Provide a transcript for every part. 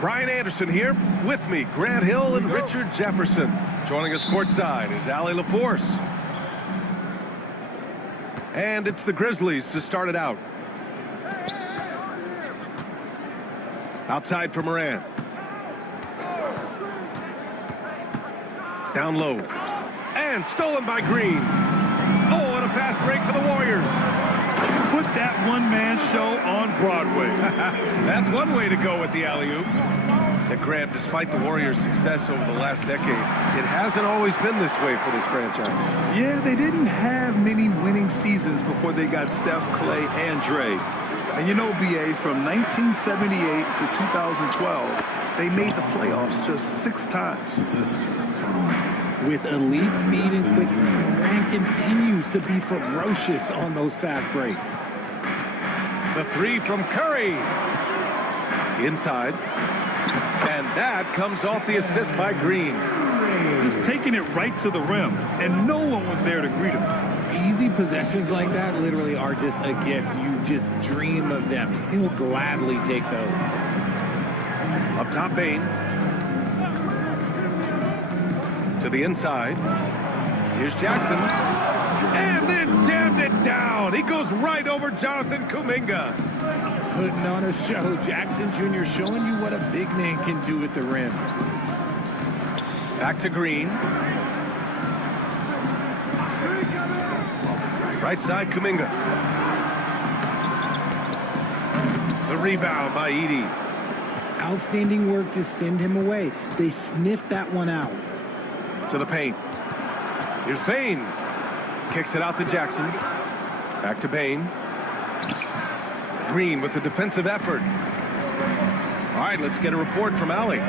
Brian Anderson here. With me, Grant Hill and Richard Jefferson. Joining us courtside is Allie LaForce. And it's the Grizzlies to start it out. Outside for Morant. Down low. And stolen by Green. Oh, and a fast break for the Warriors. Put that one-man show on Broadway. That's one way to go with the alley-oop. And Grant, despite the Warriors' success over the last decade, it hasn't always been this way for this franchise. Yeah, they didn't have many winning seasons before they got Steph, Clay, and Dre. And you know, BA, from 1978 to 2012, they made the playoffs just 6 times. With elite speed and quickness, Morant continues to be ferocious on those fast breaks. The three from Curry. Inside. And that comes off the assist by Green. Just taking it right to the rim, and no one was there to greet him. Easy possessions like that literally are just a gift. You just dream of them. He'll gladly take those. Up top, Bane. To the inside. Here's Jackson. And then jammed it down. He goes right over Jonathan Kuminga. Putting on a show. Jackson Jr. showing you what a big man can do at the rim. Back to Green. Right side, Kuminga. The rebound by Edey. Outstanding work to send him away. They sniffed that one out. To the paint. Here's Bane. Kicks it out to Jackson. Back to Bane. Green with the defensive effort. All right, let's get a report from Allie.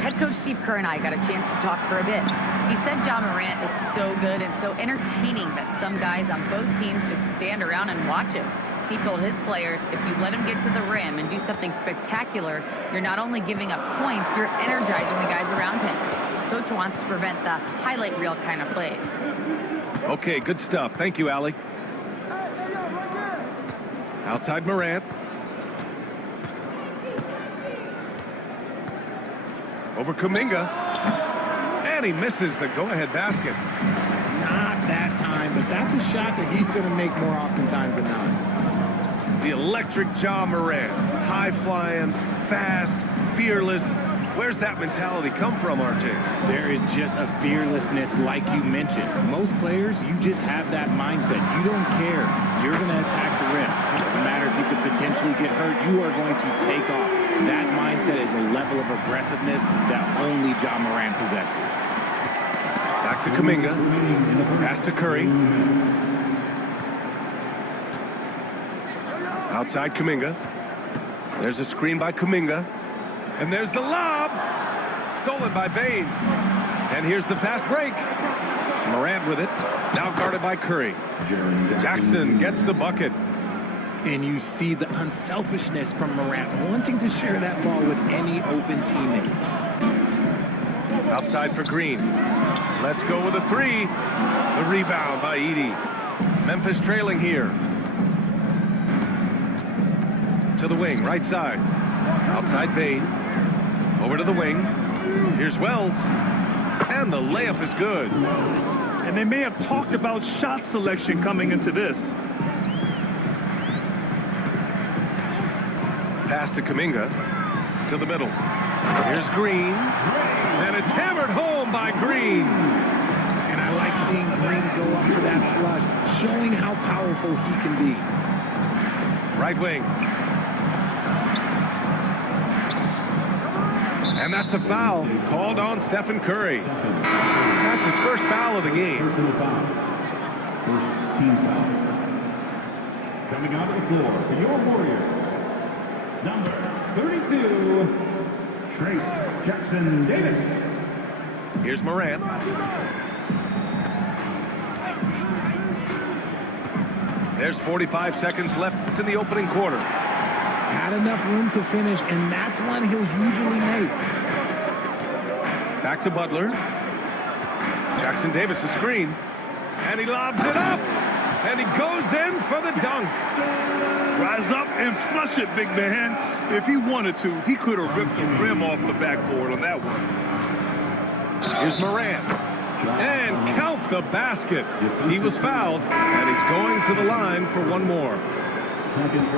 Head coach Steve Kerr and I got a chance to talk for a bit. He said Ja Morant is so good and so entertaining that some guys on both teams just stand around and watch him. He told his players, if you let him get to the rim and do something spectacular, you're not only giving up points, you're energizing the guys around him. Coach wants to prevent the highlight reel kind of plays. Okay, good stuff. Thank you, Allie. Outside Morant. Over Kuminga. And he misses the go-ahead basket. Not that time, but that's a shot that he's going to make more oftentimes than not. The electric Ja Morant. High-flying, fast, fearless. Where's that mentality come from, RJ? There is just a fearlessness like you mentioned. Most players, you just have that mindset. You don't care. You're going to attack the rim. It doesn't matter if you could potentially get hurt. You are going to take off. That mindset is a level of aggressiveness that only Ja Morant possesses. Back to Kuminga. Pass to Curry. Outside Kuminga. There's a screen by Kuminga. And there's the lob. Stolen by Bane. And here's the fast break. Morant with it. Now guarded by Curry. Jackson gets the bucket. And you see the unselfishness from Morant wanting to share that ball with any open teammate. Outside for Green. Let's go with a three. The rebound by Edey. Memphis trailing here. To the wing, right side. Outside Bane. Over to the wing. Here's Wells. And the layup is good. And they may have talked about shot selection coming into this. Pass to Kuminga. To the middle. Here's Green. And it's hammered home by Green. And I like seeing Green go up for that flush, showing how powerful he can be. Right wing. And that's a foul called on Stephen Curry. That's his first foul of the game. First team foul. Coming onto the floor for your Warriors, number 32, Trace Jackson Davis. Here's Morant. There's 45 seconds left in the opening quarter. Had enough room to finish, and that's one he'll usually make. Back to Butler. Jackson Davis, a screen. And he lobs it up. And he goes in for the dunk. Rise up and flush it, big man. If he wanted to, he could have ripped the rim off the backboard on that one. Here's Morant. And count the basket. He was fouled, and he's going to the line for one more.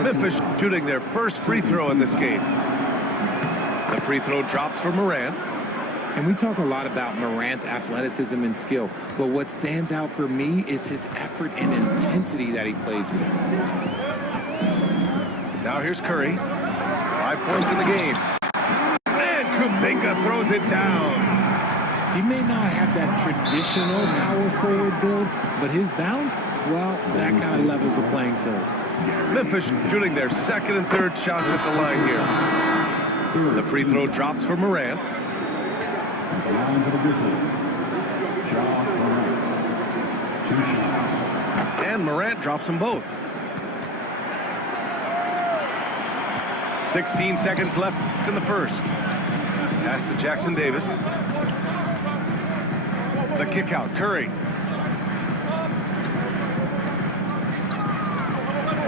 Memphis shooting their first free throw in this game. The free throw drops for Morant. And we talk a lot about Morant's athleticism and skill, but what stands out for me is his effort and intensity that he plays with. Now here's Curry. 5 points in the game. And Kuminga throws it down. He may not have that traditional power forward build, but his bounce, well, that kind of levels the playing field. Memphis shooting their second and third shots at the line here. The free throw drops for Morant. The line for the Grizzlies. Ja Morant. 2 shots. And Morant drops them both. 16 seconds left in the first. Pass to Jackson Davis. The kick out, Curry.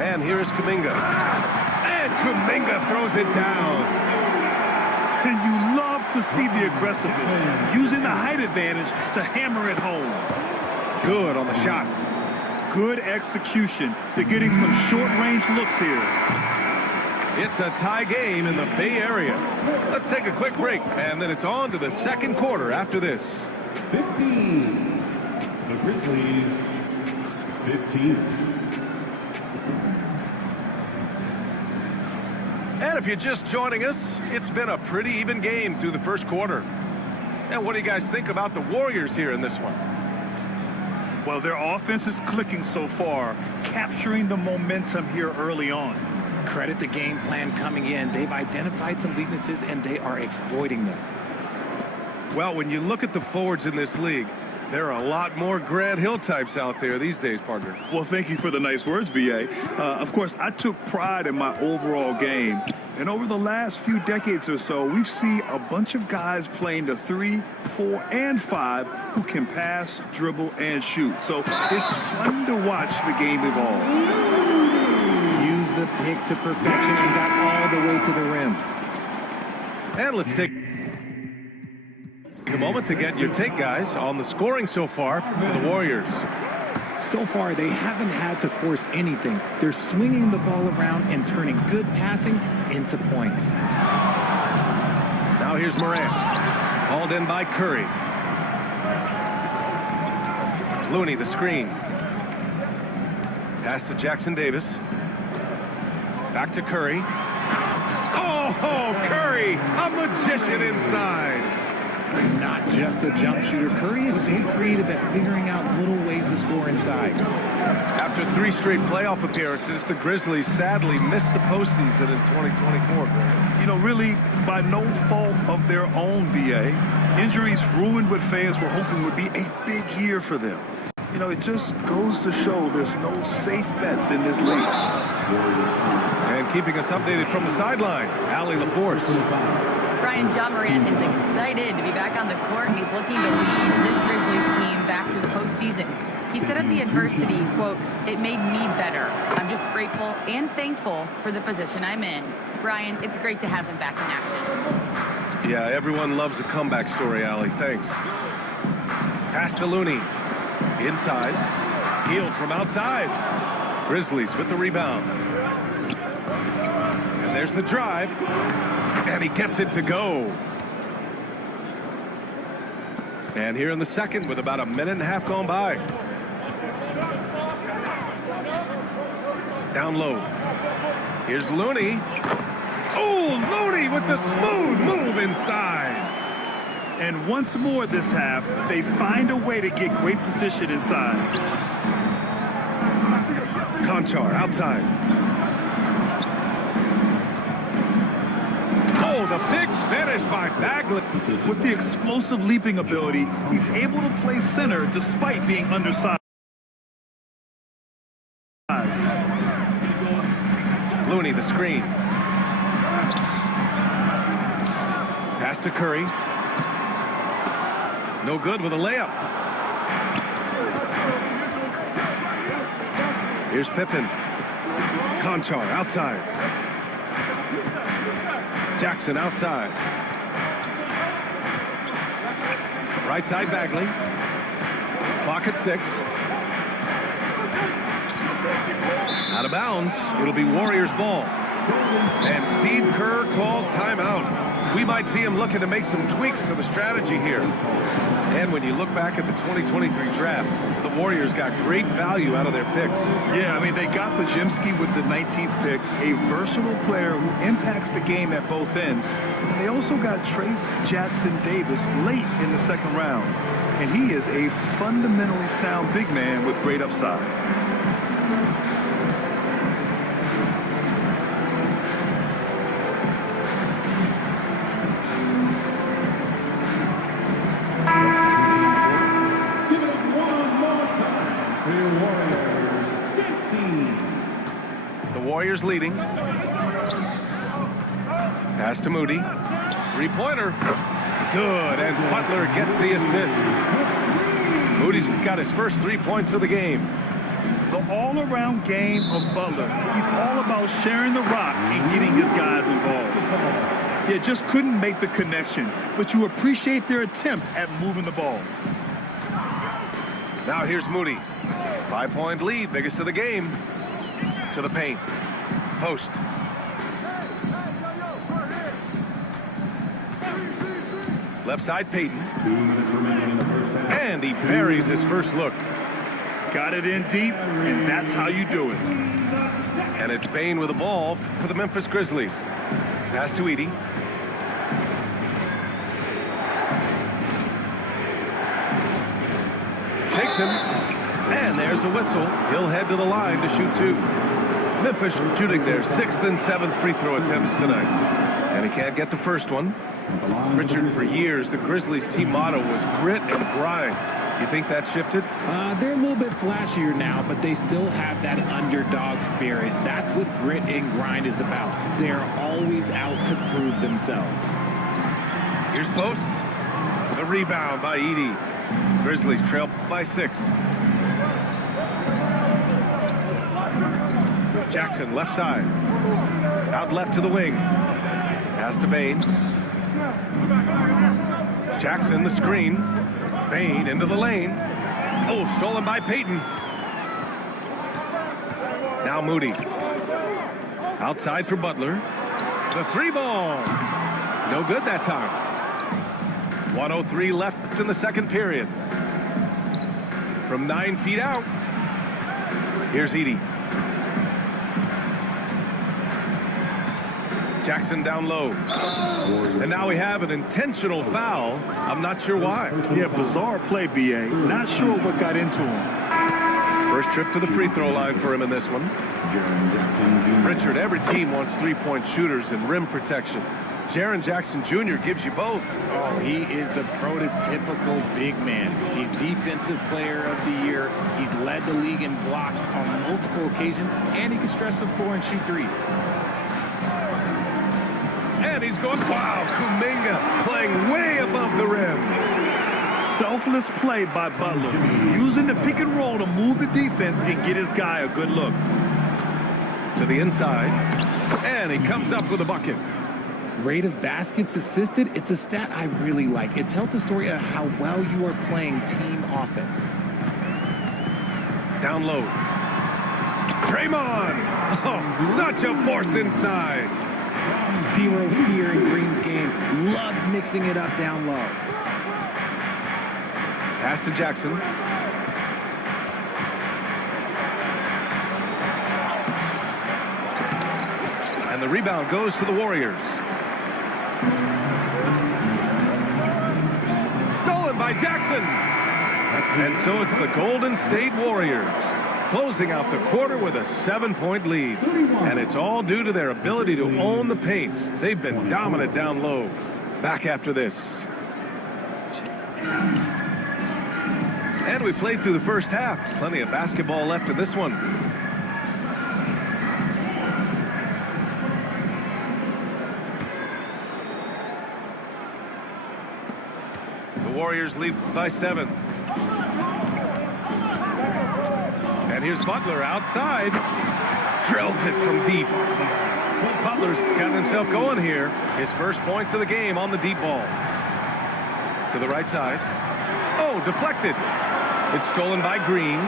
And here's Kuminga. And Kuminga throws it down. And you love to see the aggressiveness, using the height advantage to hammer it home. Good on the shot. Good execution. They're getting some short-range looks here. It's a tie game in the Bay Area. Let's take a quick break, and then it's on to the second quarter after this. 15. The Grizzlies, 15. And if you're just joining us, it's been a pretty even game through the first quarter. And what do you guys think about the Warriors here in this one? Well, their offense is clicking so far, capturing the momentum here early on. Credit the game plan coming in. They've identified some weaknesses, and they are exploiting them. Well, when you look at the forwards in this league, there are a lot more Grant Hill types out there these days, partner. Well, thank you for the nice words, B.A. Of course, I took pride in my overall game. And over the last few decades or so, we've seen a bunch of guys playing the 3, 4, and 5 who can pass, dribble, and shoot. So it's fun to watch the game evolve. Use the pick to perfection and got all the way to the rim. And let's take a moment to get your take, guys, on the scoring so far for the Warriors. So far, they haven't had to force anything. They're swinging the ball around and turning good passing into points. Now here's Morant. Hauled in by Curry. Looney, the screen. Pass to Jackson Davis. Back to Curry. Oh, Curry, a magician inside. Not just a jump shooter. Curry is so creative at figuring out little ways to score inside. After 3 straight playoff appearances, the Grizzlies sadly missed the postseason in 2024. You know, really, by no fault of their own, B.A. Injuries ruined what fans were hoping would be a big year for them. You know, it just goes to show there's no safe bets in this league. And keeping us updated from the sideline, Allie LaForce. Brian, Ja Morant is excited to be back on the court. He's looking to lead this Grizzlies team back to the postseason. He said of the adversity, quote, "It made me better. I'm just grateful and thankful for the position I'm in." Brian, it's great to have him back in action. Yeah, everyone loves a comeback story, Allie. Thanks. Pass to Looney. Inside. Healed from outside. Grizzlies with the rebound. And there's the drive. And he gets it to go. And here in the second with about a minute and a half gone by. Down low. Here's Looney. Oh, Looney with the smooth move inside. And once more this half, they find a way to get great position inside. Conchar outside. Oh, the big finish by Bagley. With the explosive leaping ability, he's able to play center despite being undersized. Looney, the screen. Pass to Curry. No good with a layup. Here's Pippen. Conchar outside. Jackson outside. Right side Bagley. Clock at 6. Out of bounds. It'll be Warriors ball. And Steve Kerr calls timeout. We might see him looking to make some tweaks to the strategy here. And when you look back at the 2023 draft, the Warriors got great value out of their picks. Yeah, I mean, they got Pajimski with the 19th pick, a versatile player who impacts the game at both ends. They also got Trace Jackson Davis late in the second round. And he is a fundamentally sound big man with great upside. Warriors leading. Pass to Moody. Three-pointer. Good, and Butler gets the assist. Moody's got his first 3 points of the game. The all-around game of Butler. He's all about sharing the rock and getting his guys involved. Yeah, just couldn't make the connection, but you appreciate their attempt at moving the ball. Now here's Moody. 5-point lead, biggest of the game. To the paint. Post. Left side Payton. 2 minutes remaining in the first half. And he buries his first look. Got it in deep, and that's how you do it. And it's Bane with the ball for the Memphis Grizzlies. Pass to Edey. Takes him. And there's a whistle. He'll head to the line to shoot 2. Memphis shooting their 6th and 7th free throw attempts tonight. And he can't get the first one. Richard, for years, the Grizzlies team motto was grit and grind. You think that shifted? They're a little bit flashier now, but they still have that underdog spirit. That's what grit and grind is about. They're always out to prove themselves. Here's Post. The rebound by Edey. Grizzlies trail by 6. Jackson, left side. Out left to the wing. Pass to Bane. Jackson, the screen. Bane into the lane. Oh, stolen by Payton. Now Moody. Outside for Butler. The 3-ball. No good that time. 1:03 left in the second period. From 9 feet out. Here's Edey. Jackson down low. And now we have an intentional foul. I'm not sure why. Yeah, bizarre play, B.A. Not sure what got into him. First trip to the free throw line for him in this one. Richard, every team wants 3-point shooters and rim protection. Jaren Jackson Jr. gives you both. Oh, he is the prototypical big man. He's Defensive Player of the Year. He's led the league in blocks on multiple occasions, and he can stretch the floor and shoot threes. And he's going, wow, Kuminga playing way above the rim. Selfless play by Butler, using the pick and roll to move the defense and get his guy a good look. To the inside, and he comes up with a bucket. Rate of baskets assisted, it's a stat I really like. It tells the story of how well you are playing team offense. Down low. Draymond! Oh, such a force inside. Zero fear in Green's game. Loves mixing it up down low. Pass to Jackson. And the rebound goes to the Warriors. Stolen by Jackson. And so it's the Golden State Warriors closing out the quarter with a 7-point lead. And it's all due to their ability to own the paint. They've been dominant down low. Back after this. And we played through the first half. Plenty of basketball left in this one. The Warriors lead by 7. And here's Butler outside. drills it from deep. Butler's got himself going here. His first points of the game on the deep ball. To the right side. Oh, deflected. It's stolen by Green.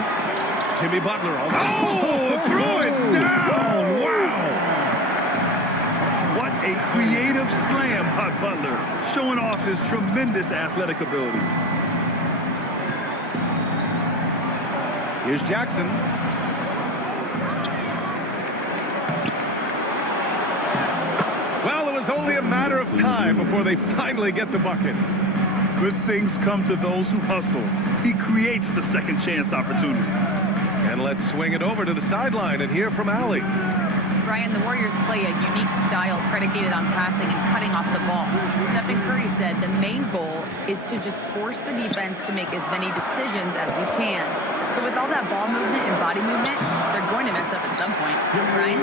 Jimmy Butler. Oh, throw it down. Wow. What a creative slam by Butler, showing off his tremendous athletic ability. Here's Jackson. Well, it was only a matter of time before they finally get the bucket. Good things come to those who hustle. He creates the second chance opportunity. And let's swing it over to the sideline and hear from Allie. Brian, the Warriors play a unique style predicated on passing and cutting off the ball. Stephen Curry said the main goal is to just force the defense to make as many decisions as you can. So with all that ball movement and body movement, they're going to mess up at some point. Brian?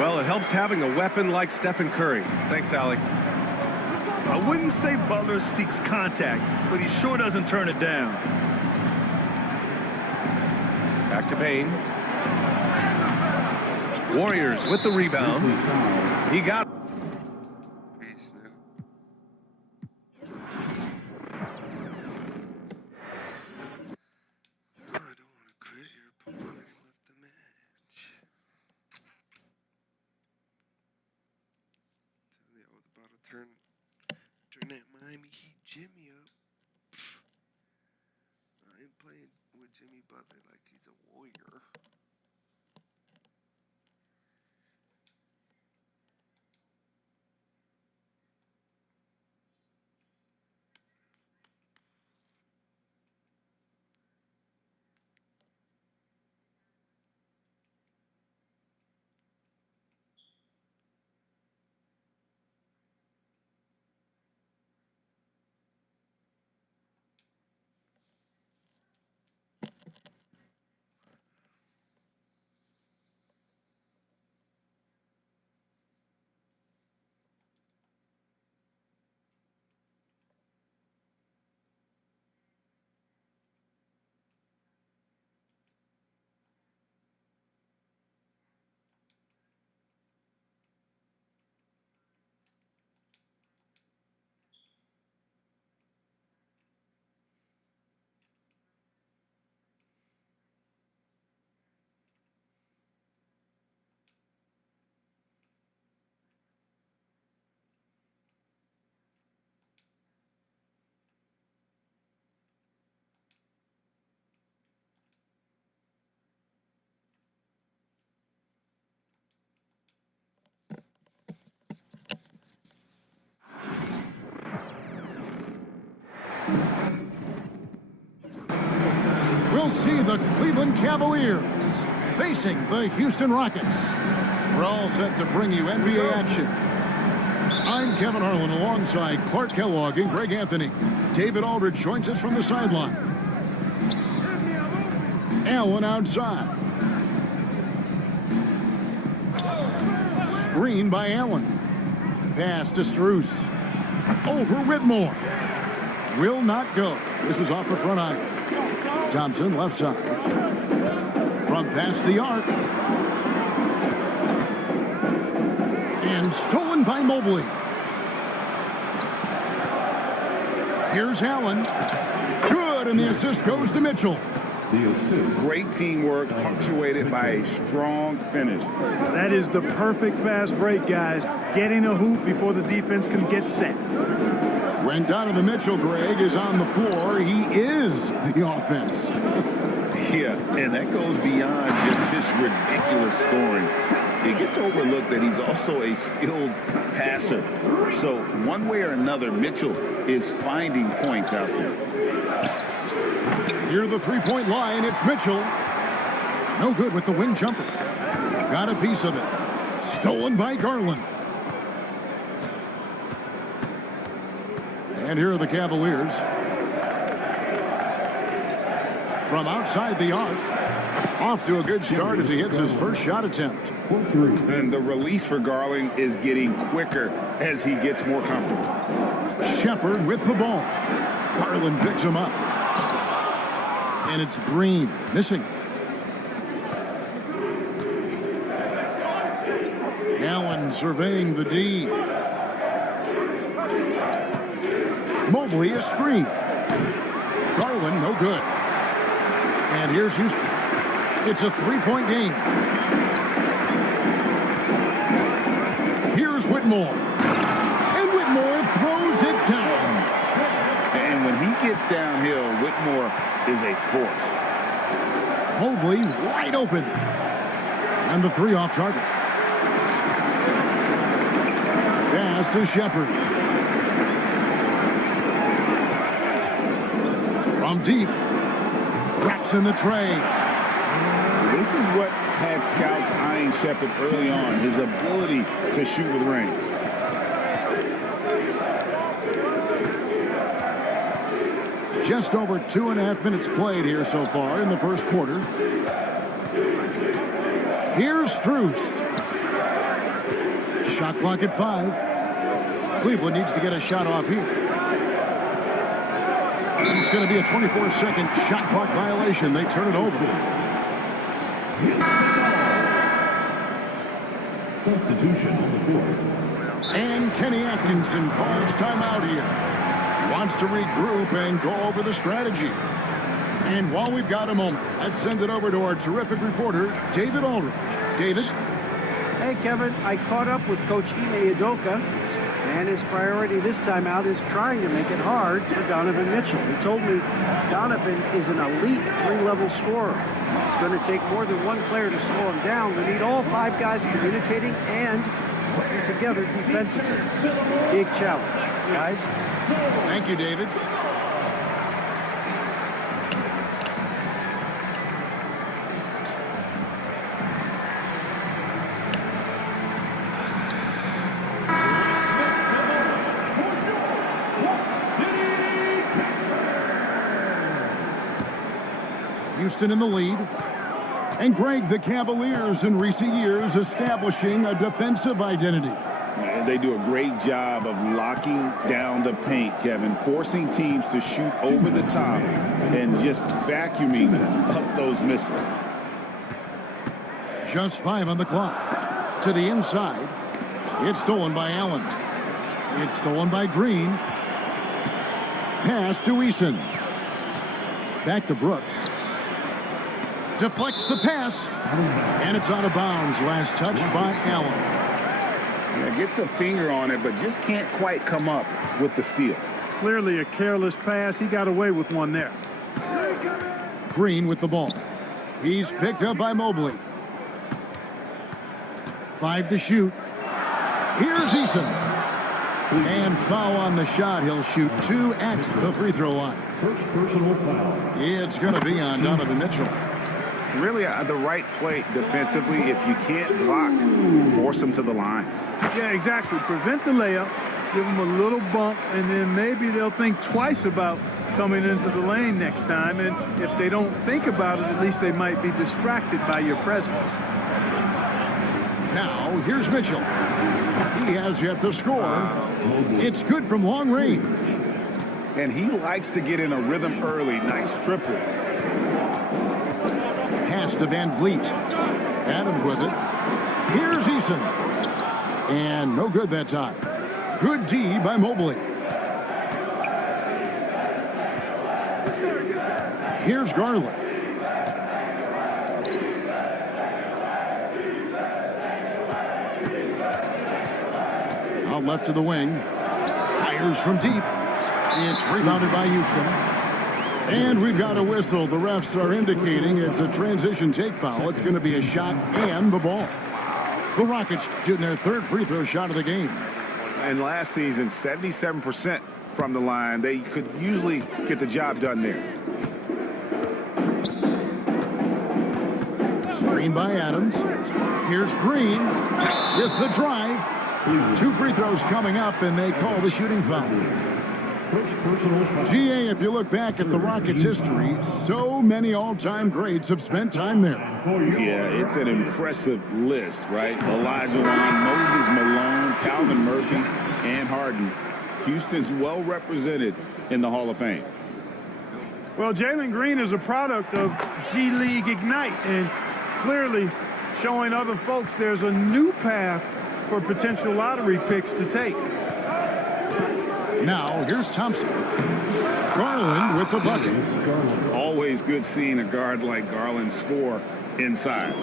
Well, it helps having a weapon like Stephen Curry. Thanks, Allie. I wouldn't say Butler seeks contact, but he sure doesn't turn it down. Back to Bain. Warriors with the rebound. He got. Peace, nigga. I don't want to quit here, but Alex left the match. Tell you, I was about to turn that Miami Heat Jimmy up. I ain't playing with Jimmy Butler like he's a warrior. We'll see the Cleveland Cavaliers facing the Houston Rockets. We're all set to bring you NBA action. I'm Kevin Harlan alongside Clark Kellogg and Greg Anthony. David Aldridge joins us from the sideline. Allen outside. Screen by Allen. Pass to Strus. Over Whitmore. Will not go. This is off the front iron. Thompson left side. From past the arc. And stolen by Mobley. Here's Allen. Good, and the assist goes to Mitchell. The assist. Great teamwork, punctuated by a strong finish. That is the perfect fast break, guys. Getting a hoop before the defense can get set. When Donovan Mitchell, Greg, is on the floor, he is the offense. Yeah, and that goes beyond just his ridiculous scoring. It gets overlooked that he's also a skilled passer. So one way or another, Mitchell is finding points out there. Near the three-point line, it's Mitchell. No good with the wing jumper. Got a piece of it. Stolen by Garland. And here are the Cavaliers. From outside the arc. Off to a good start as he hits his first shot attempt. And the release for Garland is getting quicker as he gets more comfortable. Shepard with the ball. Garland picks him up. And it's Green missing. And surveying the D. Mobley, a screen. Garland, no good. And here's Houston. It's a three-point game. Here's Whitmore. And Whitmore throws it down. And when he gets downhill, Whitmore is a force. Mobley wide open. And the three off target. Pass to Shepard. From deep. Drops in the tray. This is what had scouts eyeing Shepard early on, his ability to shoot with range. Just over 2.5 minutes played here so far in the first quarter. Here's Strus. Shot clock at 5. Cleveland needs to get a shot off here. It's going to be a 24-second shot clock violation. They turn it over. Substitution on the court. And Kenny Atkinson calls timeout here. Wants to regroup and go over the strategy. And while we've got a moment, let's send it over to our terrific reporter, David Aldridge. David? Hey, Kevin, I caught up with Coach Ime Udoka, and his priority this time out is trying to make it hard for Donovan Mitchell. He told me Donovan is an elite three-level scorer. It's going to take more than one player to slow him down. We need all 5 guys communicating and working together defensively. Big challenge, guys. Thank you, David. Houston in the lead. And Greg, the Cavaliers in recent years establishing a defensive identity. They do a great job of locking down the paint, Kevin, forcing teams to shoot over the top and just vacuuming up those misses. Just 5 on the clock. To the inside. It's stolen by Allen. It's stolen by Green. Pass to Eason. Back to Brooks. Deflects the pass. And it's out of bounds. Last touch by Allen. Yeah, gets a finger on it, but just can't quite come up with the steal. Clearly a careless pass. He got away with one there. Green with the ball. He's picked up by Mobley. 5 to shoot. Here's Eason. And foul on the shot. He'll shoot 2 at the free throw line. First personal foul. It's going to be on Donovan Mitchell. Really the right play defensively. If you can't block, force them to the line. Yeah, exactly. Prevent the layup, give them a little bump, and then maybe they'll think twice about coming into the lane next time. And if they don't think about it, at least they might be distracted by your presence. Now, here's Mitchell. He has yet to score. It's good from long range. And he likes to get in a rhythm early. Nice triple. Pass to Van Vliet. Adams with it. Here's Eason. And no good that time. Good D by Mobley. Here's Garland. Out left to the wing. Fires from deep. It's rebounded by Houston. And we've got a whistle. The refs are indicating it's a transition take foul. It's going to be a shot and the ball. The Rockets shooting their 3rd free throw shot of the game. And last season, 77% from the line. They could usually get the job done there. Screen by Adams. Here's Green with the drive. 2 free throws coming up, and they call the shooting foul. First personal foul. GA, if you look back at the Rockets' history, so many all-time greats have spent time there. Yeah, it's an impressive list, right? Olajuwon, Moses Malone, Calvin Murphy, and Harden. Houston's well represented in the Hall of Fame. Well, Jalen Green is a product of G League Ignite, and clearly showing other folks there's a new path for potential lottery picks to take. Now, here's Thompson. Garland with the bucket. Always good seeing a guard like Garland score inside.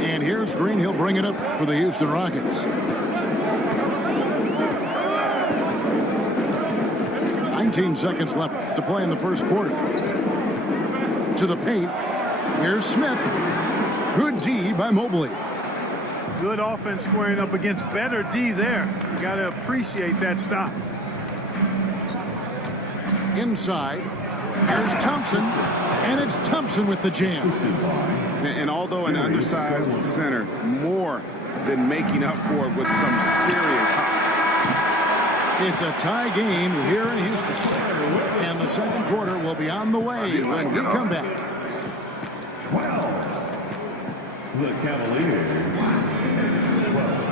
And here's Green. He'll bring it up for the Houston Rockets. 19 seconds left to play in the first quarter. To the paint. Here's Smith. Good D by Mobley. Good offense squaring up against better D there. You got to appreciate that stop. Inside. Here's Thompson. And it's Thompson with the jam. And although an undersized center, more than making up for it with some serious hops. It's a tie game here in Houston. And the second quarter will be on the way when we come back. 12. The Cavaliers. 12.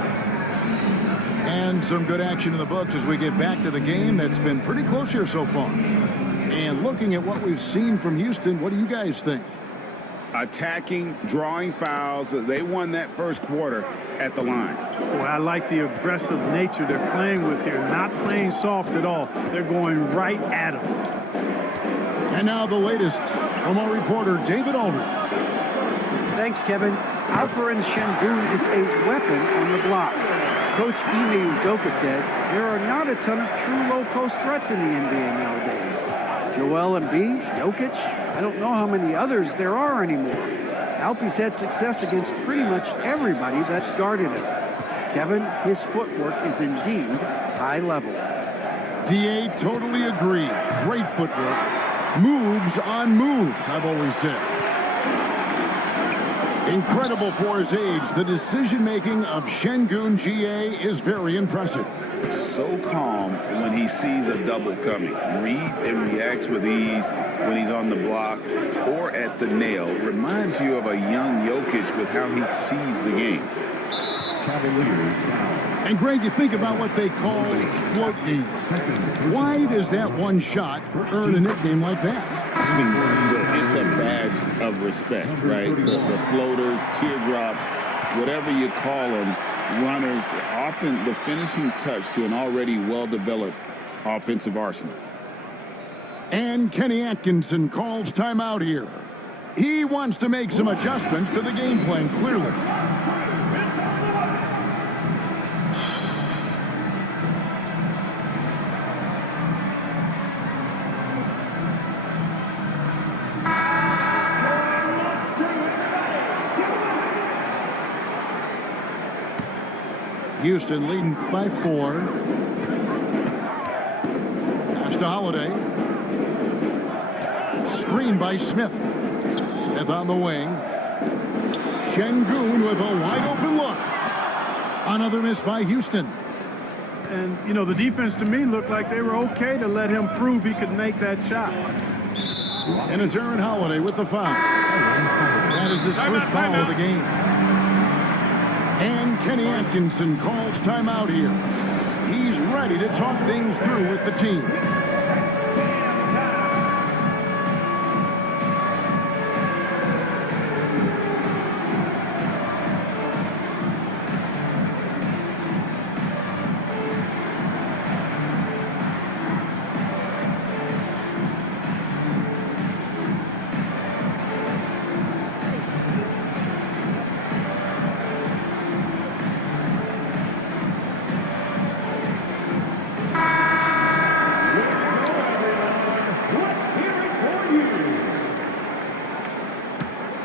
And some good action in the books as we get back to the game that's been pretty close here so far. And looking at what we've seen from Houston, what do you guys think? Attacking, drawing fouls. They won that first quarter at the line. Well, I like the aggressive nature they're playing with here. Not playing soft at all. They're going right at them. And now the latest from our reporter, David Aldridge. Thanks, Kevin. Alperen Şengün is a weapon on the block. Coach Ime Udoka said there are not a ton of true low-post threats in the NBA nowadays. Joel Embiid, Jokic, I don't know how many others there are anymore. Alpe's had success against pretty much everybody that's guarded him. Kevin, his footwork is indeed high level. DA totally agree. Great footwork. Moves on moves, I've always said. Incredible for his age. The decision-making of Şengün GA is very impressive. So calm when he sees a double coming. Reads and reacts with ease when he's on the block or at the nail. Reminds you of a young Jokic with how he sees the game. Cavaliers. And Greg, you think about what they call float games. Why does that one shot earn a nickname like that? I mean, it's a badge of respect, right? The floaters, teardrops, whatever you call them, runners, often the finishing touch to an already well-developed offensive arsenal. And Kenny Atkinson calls timeout here. He wants to make some adjustments to the game plan, clearly. Houston leading by 4. Pass to Holiday. Screen by Smith. Smith on the wing. Şengün with a wide open look. Another miss by Houston. And, you know, the defense to me looked like they were okay to let him prove he could make that shot. And it's Aaron Holiday with the foul. That is his first foul of the game. And Kenny Atkinson calls timeout here. He's ready to talk things through with the team.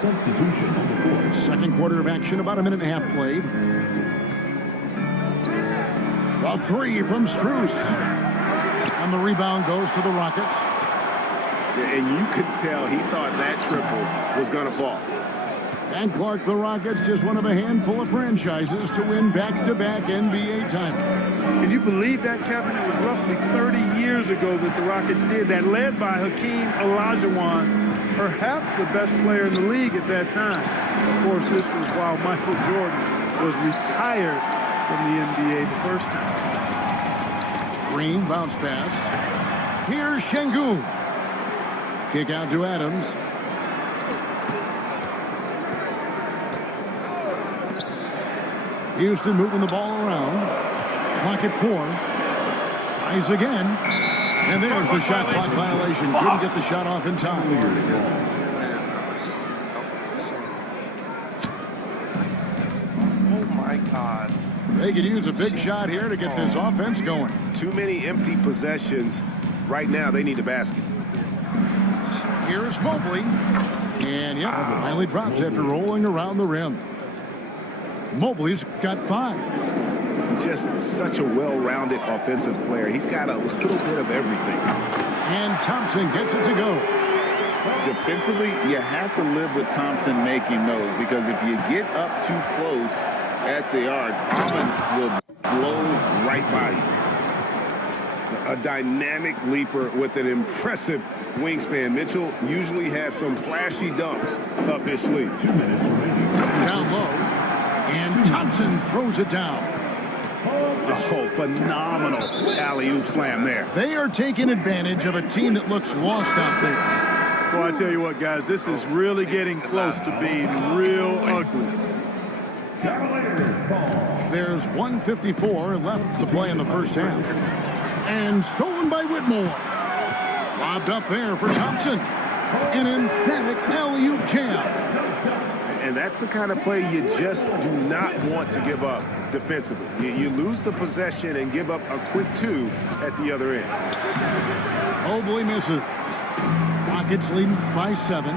Substitution on the court. Second quarter of action, about a minute and a half played. A 3 from Strus. And the rebound goes to the Rockets. And you could tell he thought that triple was going to fall. And Clark, the Rockets, just one of a handful of franchises to win back-to-back NBA titles. Can you believe that, Kevin? It was roughly 30 years ago that the Rockets did that, led by Hakeem Olajuwon, perhaps the best player in the league at that time. Of course, this was while Michael Jordan was retired from the NBA the first time. Green bounce pass. Here's Şengün. Kick out to Adams. Houston moving the ball around. Clock at 4. Tries again. And there's the shot clock violation. Couldn't get the shot off in time. Oh, my God. They could use a big shot here to get this offense going. Too many empty possessions. Right now, they need a basket. Here's Mobley. And yeah, finally drops after rolling around the rim. Mobley's got 5. Just such a well-rounded offensive player. He's got a little bit of everything. And Thompson gets it to go. Defensively, you have to live with Thompson making those, because if you get up too close at the arc, Thompson will blow right by you. A dynamic leaper with an impressive wingspan. Mitchell usually has some flashy dunks up his sleeve. 2 minutes remaining. Down low. And Thompson throws it down. Oh, phenomenal alley-oop slam there. They are taking advantage of a team that looks lost out there. Well, I tell you what, guys, this is really getting close to being real ugly. There's 1:54 left to play in the first half. And stolen by Whitmore. Lobbed up there for Thompson. An emphatic alley-oop jam. And that's the kind of play you just do not want to give up defensively. You lose the possession and give up a quick 2 at the other end. Mobley misses. Rockets leading by 7.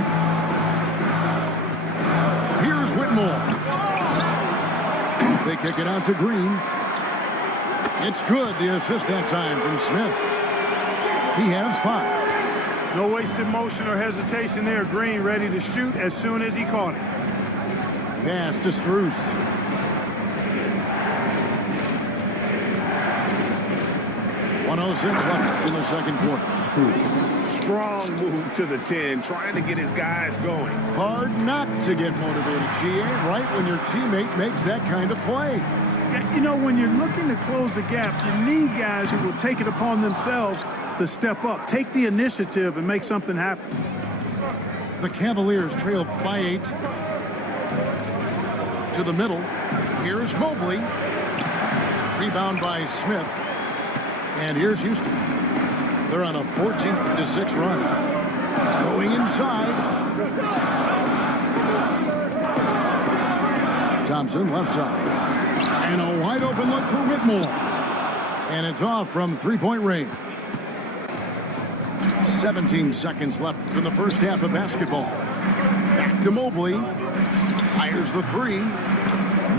Here's Whitmore. They kick it out to Green. It's good. The assist that time from Smith. He has 5. No wasted motion or hesitation there. Green ready to shoot as soon as he caught it. Pass to Strus. .106 left in the second quarter. Strong move to the 10, trying to get his guys going. Hard not to get motivated, GA, right when your teammate makes that kind of play. You know, when you're looking to close the gap, you need guys who will take it upon themselves to step up, take the initiative, and make something happen. The Cavaliers trail by 8. To the middle. Here's Mobley. Rebound by Smith. And here's Houston. They're on a 14-6 run. Going inside. Thompson left side. And a wide open look for Whitmore. And it's off from three-point range. 17 seconds left in the first half of basketball. Back to Mobley. Fires the 3.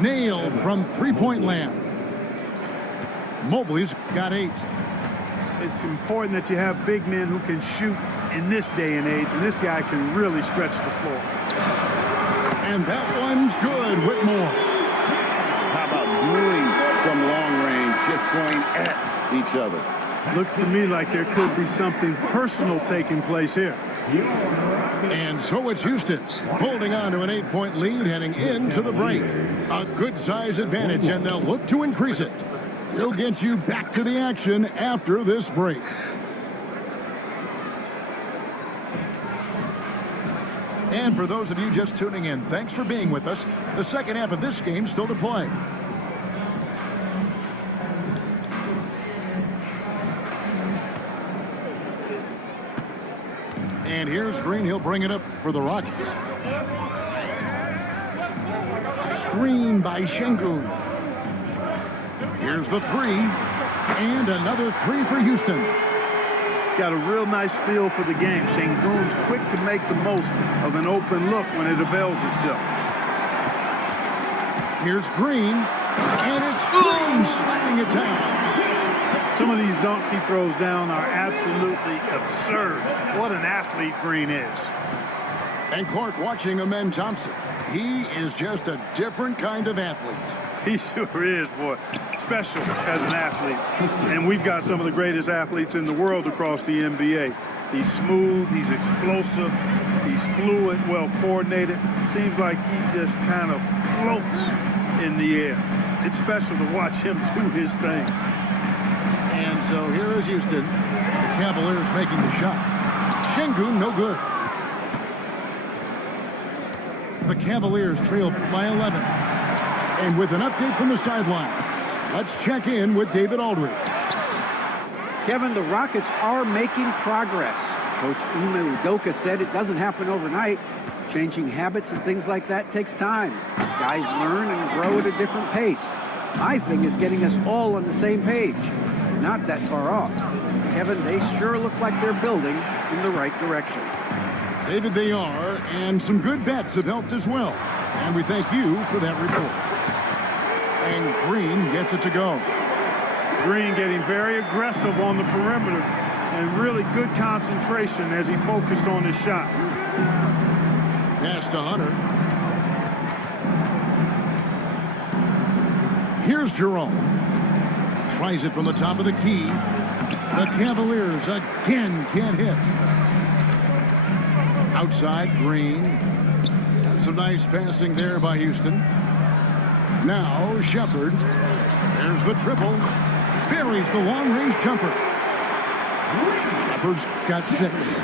Nailed from three-point land. Mobley's got 8. It's important that you have big men who can shoot in this day and age, and this guy can really stretch the floor. And that one's good, Whitmore. How about dueling from long range, just going at each other? Looks to me like there could be something personal taking place here. And so it's Houston holding on to an 8-point lead heading into the break. A good size advantage, and they'll look to increase it. We'll get you back to the action after this break. And for those of you just tuning in, thanks for being with us. The second half of this game still to play. And here's Green. He'll bring it up for the Rockets. Screen by Şengün. Here's the 3. And another 3 for Houston. He's got a real nice feel for the game. Şengün's quick to make the most of an open look when it avails itself. Here's Green. And it's Green slamming it down. Some of these dunks he throws down are absolutely absurd. What an athlete Green is. And Clark watching Amen Thompson. He is just a different kind of athlete. He sure is, boy. Special as an athlete. And we've got some of the greatest athletes in the world across the NBA. He's smooth, he's explosive, he's fluid, well coordinated. Seems like he just kind of floats in the air. It's special to watch him do his thing. And so here is Houston. The Cavaliers making the shot. Şengün, no good. The Cavaliers trail by 11. And with an update from the sideline, let's check in with David Aldridge. Kevin, the Rockets are making progress. Coach Ime Udoka said it doesn't happen overnight. Changing habits and things like that takes time. Guys learn and grow at a different pace. My thing is getting us all on the same page. Not that far off. Kevin, they sure look like they're building in the right direction. David, they are, and some good vets have helped as well. And we thank you for that report. And Green gets it to go. Green getting very aggressive on the perimeter and really good concentration as he focused on his shot. Pass to Hunter. Here's Jerome. Tries it from the top of the key. The Cavaliers again can't hit. Outside, Green. And some nice passing there by Houston. Now, Shepard. There's the triple. Buries the long-range jumper. Shepard's got 6.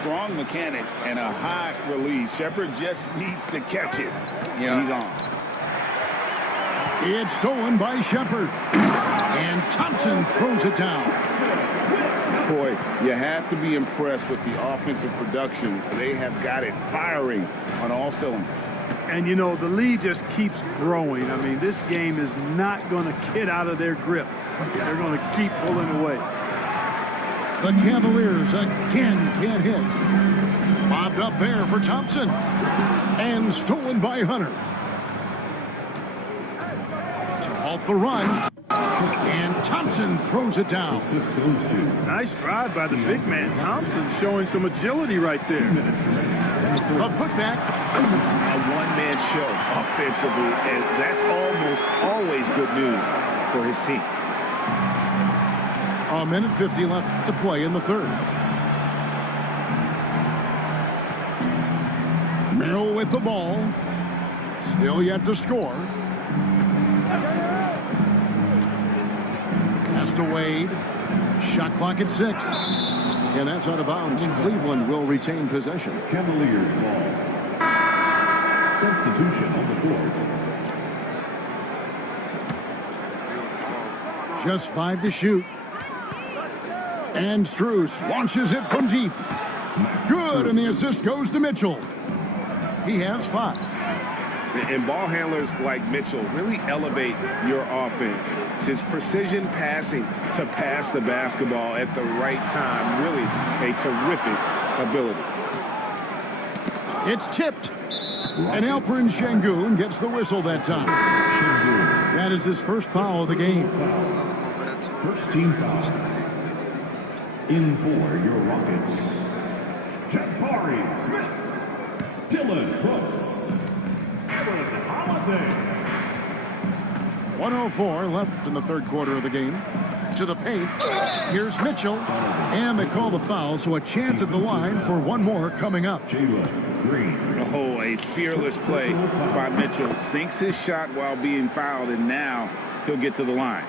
Strong mechanics and a high release. Shepard just needs to catch it. Yeah. He's on. It's stolen by Shepard. And Thompson throws it down. Boy, you have to be impressed with the offensive production. They have got it firing on all cylinders. And, you know, the lead just keeps growing. I mean, this game is not going to get out of their grip. They're going to keep pulling away. The Cavaliers again can't hit. Bobbed up there for Thompson. And stolen by Hunter. To halt the run. And Thompson throws it down. Nice drive by the big man. Thompson showing some agility right there. A putback. A one-man show offensively, and that's almost always good news for his team. A minute 50 left to play in the third. Merrill with the ball. Still yet to score. Pass to Wade. Shot clock at 6. And that's out of bounds. Cleveland will retain possession. Cavaliers ball. Substitution on the court. Just 5 to shoot. And Strus launches it from deep. Good, and the assist goes to Mitchell. He has 5. And ball handlers like Mitchell really elevate your offense. It's his precision passing to pass the basketball at the right time. Really a terrific ability. It's tipped. And Alperen Şengün gets the whistle that time. That is his first foul of the game. First team foul. In for your Rockets. Jabari Smith. Dylan Brooks. Aaron Holiday. 1:04 left in the third quarter of the game. To the paint. Here's Mitchell. And they call the foul, so a chance at the line for one more coming up. Jalen Green. Oh, a fearless play by Mitchell. Sinks his shot while being fouled, and now he'll get to the line.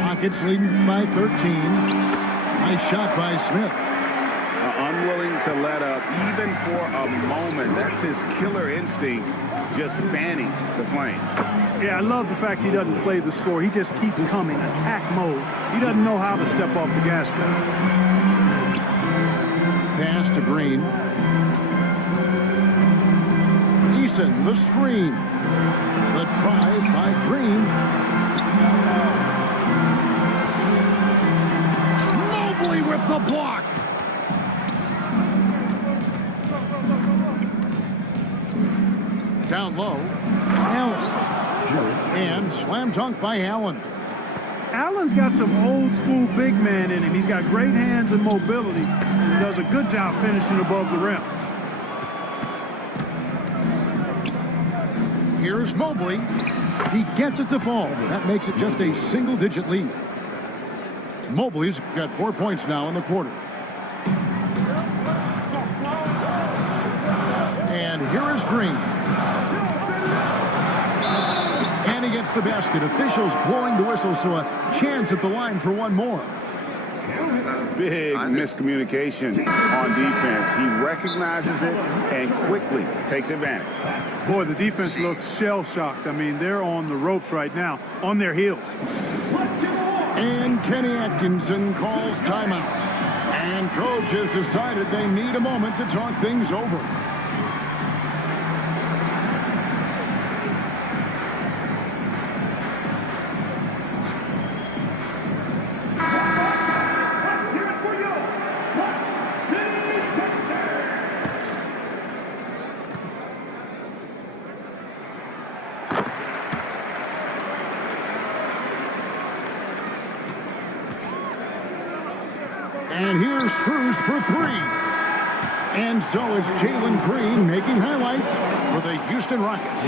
Rockets leading by 13. Nice shot by Smith. Unwilling to let up even for a moment. That's his killer instinct, just fanning the flame. Yeah, I love the fact he doesn't play the score. He just keeps coming, attack mode. He doesn't know how to step off the gas pedal. Pass to Green. Eason, the screen. The drive by Green. Mobley with the block. Down low. Allen. And slam dunk by Allen. Allen's got some old school big man in him. He's got great hands and mobility, and does a good job finishing above the rim. Here's Mobley. He gets it to fall. That makes it just a single-digit lead. Mobley's got 4 points now in the quarter. And here is Green. And he gets the basket. Officials blowing the whistle, so a chance at the line for one more. big miscommunication on defense. He recognizes it and quickly takes advantage. Boy, the defense looks shell-shocked. I mean, they're on the ropes right now, on their heels. And Kenny Atkinson calls timeout. And coach has decided they need a moment to talk things over. And here's Cruz for three. And so it's Jalen Green making highlights for the Houston Rockets.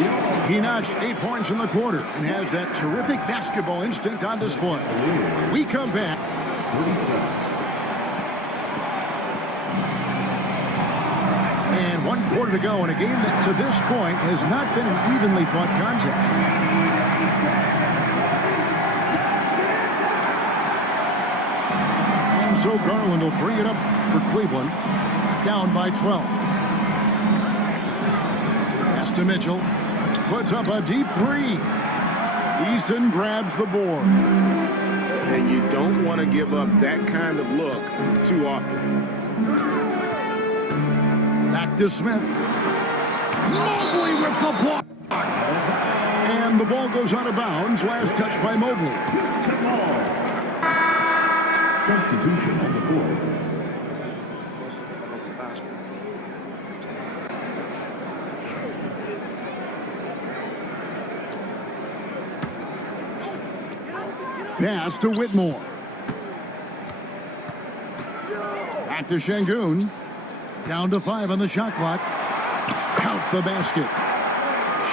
He notched 8 points in the quarter and has that terrific basketball instinct on display. We come back. And 1 quarter to go in a game that to this point has not been an evenly fought contest. So Garland will bring it up for Cleveland, down by 12. Pass to Mitchell, puts up a deep three. Eason grabs the board. And you don't want to give up that kind of look too often. Back to Smith. Mobley with the block. And the ball goes out of bounds. Last touch by Mobley. Substitution on the court. Pass to Whitmore. Back to Şengün. Down to 5 on the shot clock. Count the basket.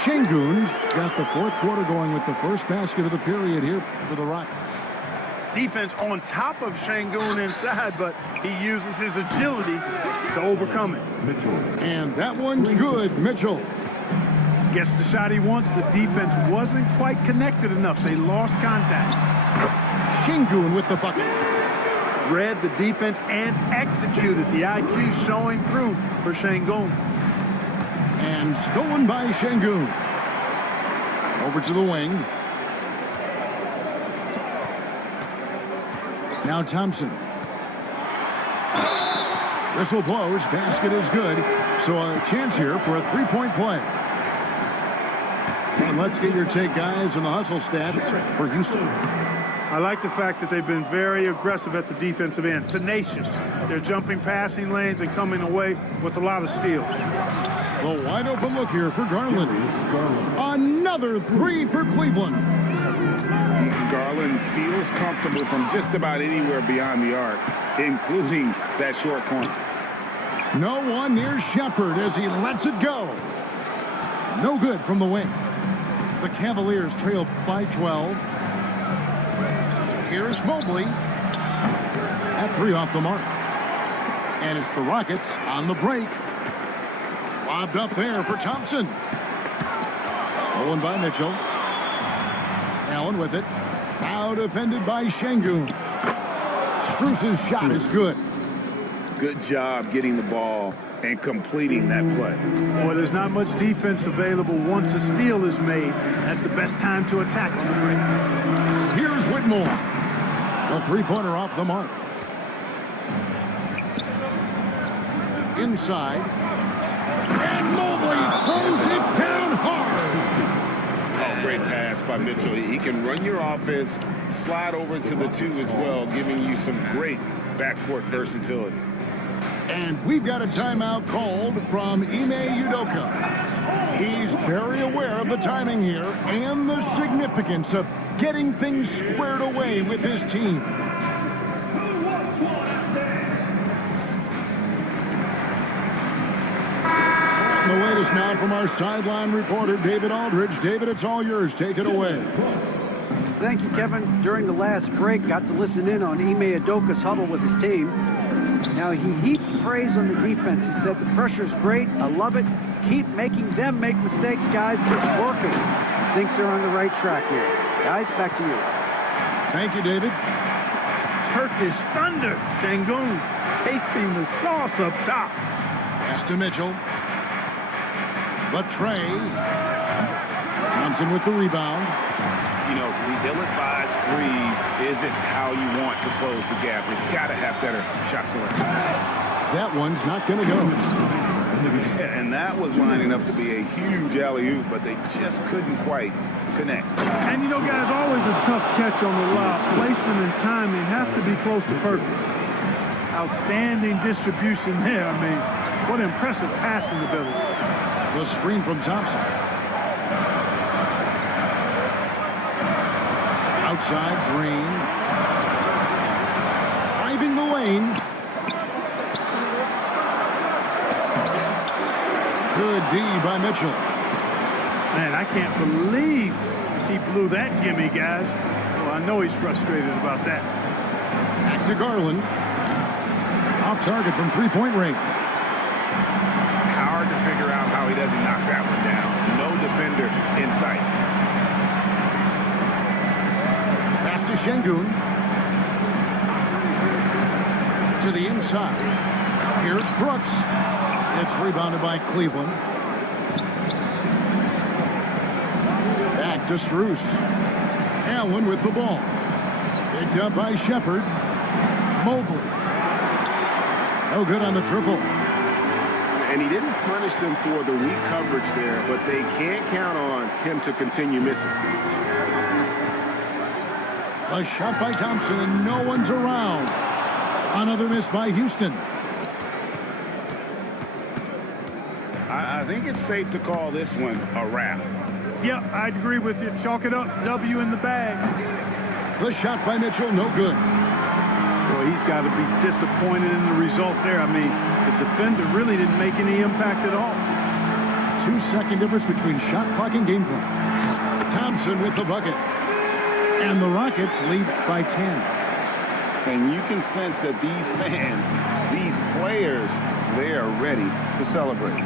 Şengün's got the fourth quarter going with the first basket of the period here for the Rockets. Defense on top of Şengün inside, but he uses his agility to overcome it. And that one's good, Mitchell. Gets the shot he wants. The defense wasn't quite connected enough. They lost contact. Şengün with the bucket. Read the defense and executed. The IQ showing through for Şengün. And stolen by Şengün. Over to the wing. Now Thompson. Whistle blows. Basket is good. So a chance here for a three-point play. And let's get your take, guys, on the hustle stats for Houston. I like the fact that they've been very aggressive at the defensive end. Tenacious. They're jumping passing lanes and coming away with a lot of steals. The wide open look here for Garland. Another three for Cleveland. Garland feels comfortable from just about anywhere beyond the arc, including that short corner. No one near Shepard as he lets it go. No good from the wing. The Cavaliers trail by 12. Here's Mobley. At 3 off the mark. And it's the Rockets on the break. Lobbed up there for Thompson. Stolen by Mitchell. Allen with it. Now defended by Şengün. Strus's shot is good. Good job getting the ball and completing that play. Boy, there's not much defense available once a steal is made. That's the best time to attack on the break. Here's Whitmore. A three-pointer off the mark. Inside. And Mobley throws it down hard. Oh, great pass by Mitchell. He can run your offense, slide over to the 2 as well, giving you some great backcourt versatility. And we've got a timeout called from Ime Udoka. He's very aware of the timing here and the significance of getting things squared away with his team. The latest now from our sideline reporter, David Aldridge. David, it's all yours. Take it away. Thank you, Kevin. During the last break, got to listen in on Ime Udoka's huddle with his team. Now, he heaped praise on the defense. He said, the pressure's great. I love it. Keep making them make mistakes, guys. It's working. Thinks they're on the right track here. Guys, back to you. Thank you, David. Turkish thunder. Şengün tasting the sauce up top. Pass to Mitchell. But Trey. Thompson with the rebound. You know, the ill-advised threes isn't how you want to close the gap. You've got to have better shot selection. That one's not going to go. And that was lining up to be a huge alley-oop, but they just couldn't quite connect. And you know, guys, always a tough catch on the lob. Placement and timing have to be close to perfect. Outstanding distribution there. I mean, what impressive passing ability. The screen from Thompson. Outside, Green. Driving the lane. Good D by Mitchell. Man, I can't believe he blew that gimme, guys. Well, I know he's frustrated about that. Back to Garland. Off target from three-point range. Hard to figure out how he doesn't knock that one down. No defender in sight. Pass to Şengün. To the inside. Here's Brooks. It's rebounded by Cleveland. Back to Strus. Allen with the ball. Picked up by Shepard. Mobley. No good on the triple. And he didn't punish them for the weak coverage there, but they can't count on him to continue missing. A shot by Thompson, and no one's around. Another miss by Houston. I think it's safe to call this one a wrap. Yep, I'd agree with you. Chalk it up. W in the bag. The shot by Mitchell, no good. Well, he's got to be disappointed in the result there. I mean, the defender really didn't make any impact at all. 2-second difference between shot clock and game clock. Thompson with the bucket. And the Rockets lead by 10. And you can sense that these fans, these players, they are ready to celebrate.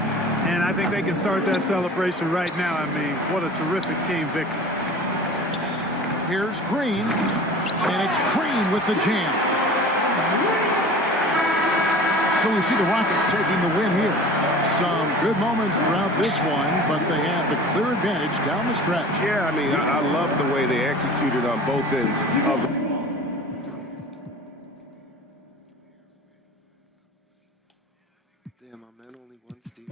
And I think they can start that celebration right now. I mean, what a terrific team victory. Here's Green. And it's Green with the jam. So we see the Rockets taking the win here. Some good moments throughout this one, but they had the clear advantage down the stretch. Yeah, I mean, I love the way they executed on both ends of the... Damn, my man only won Steve.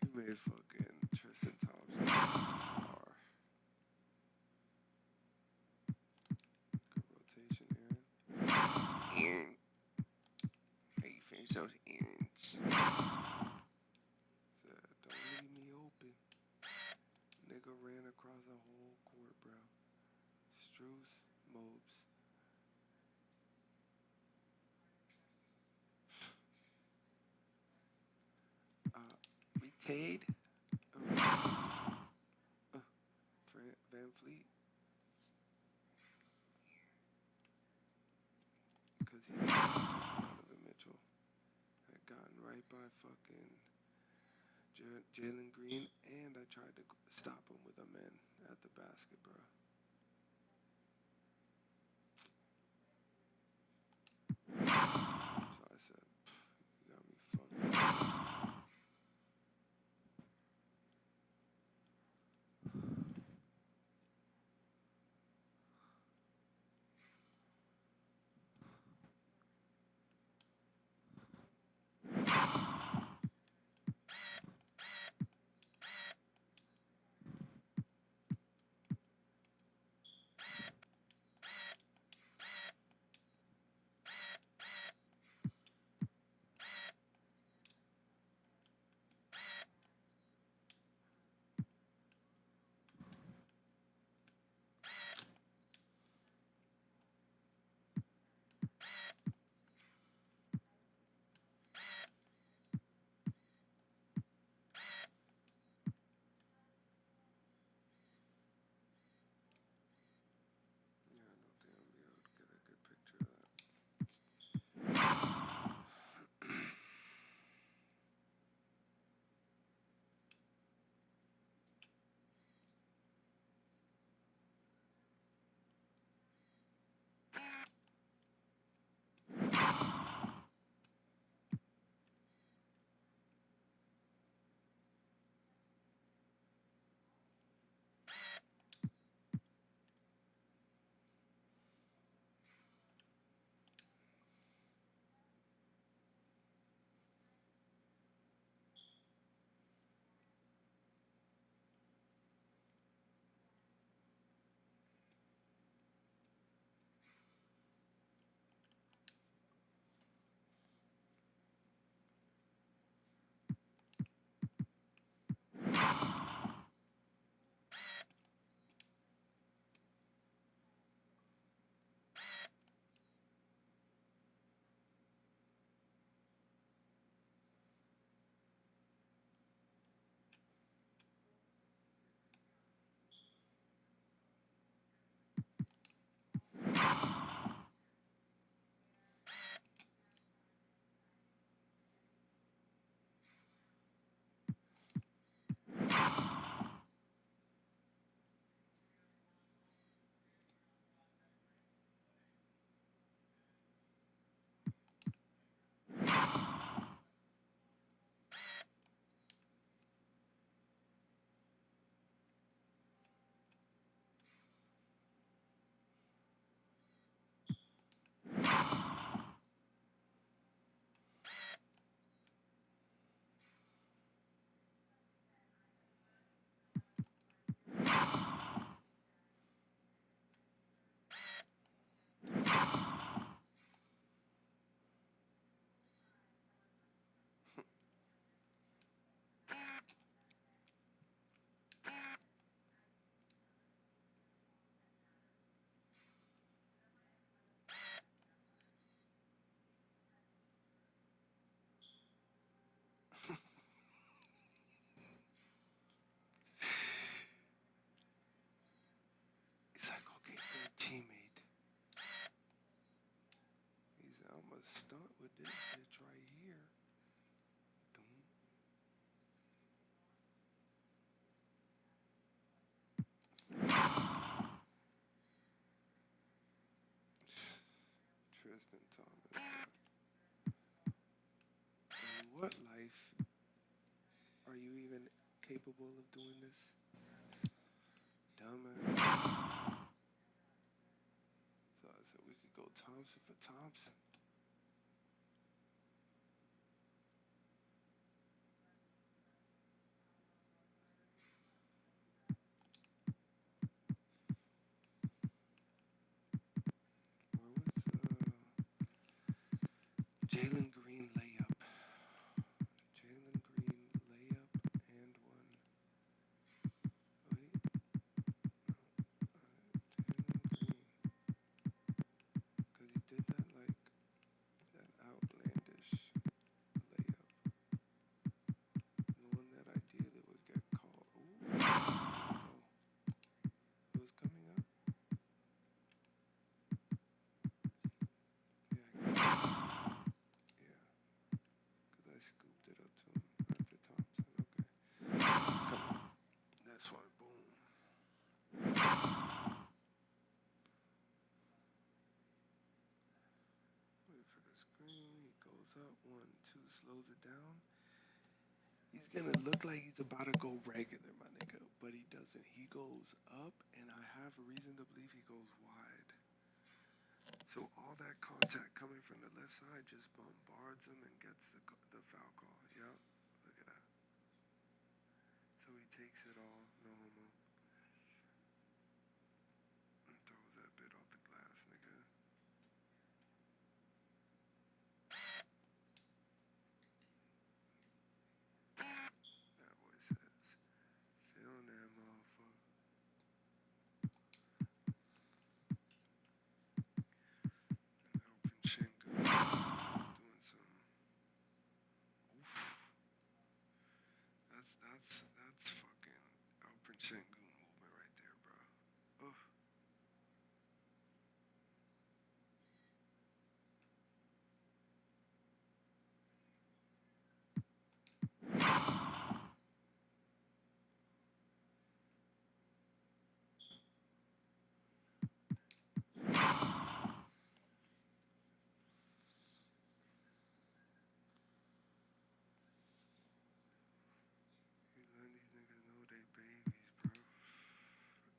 You made fucking Tristan Thompson a star. Good rotation, Aaron. Hey, you finish those errands. Said, don't leave me open. Nigga ran across the whole court, bro. Strus, Mobes. Tade, Van Fleet, because he Donovan Mitchell had gotten right by fucking Jalen Green, and I tried to stop him with a man at the basket, bro. So I said, you got me fucked. Tristan Thompson. In what life are you even capable of doing this? Dumbass. So I said we could go Thompson for Thompson. Jalen Green layup. Jalen Green layup and one. Wait. No. Jalen Green. Because he did that like that outlandish layup. The one that ideally would get called. Ooh. Oh. It was coming up. Yeah. Because I scooped it up to him after Thompson. Okay. It's coming. That's one. Boom. Wait for the screen. He goes up. 1, 2. Slows it down. He's going to look like he's about to go regular, my nigga. But he doesn't. He goes up, and I have a reason to believe he goes wide. So all that contact coming from the left side just bombards him and gets the foul call. Yeah, look at that. So he takes it all, no homo, and throws that bit off the glass, nigga. That boy says, feeling that motherfucker. And open Shingo is doing some. Oof. That's fucking open Shingo movement right there, bro. Ugh. You letting these niggas know they babies, bro.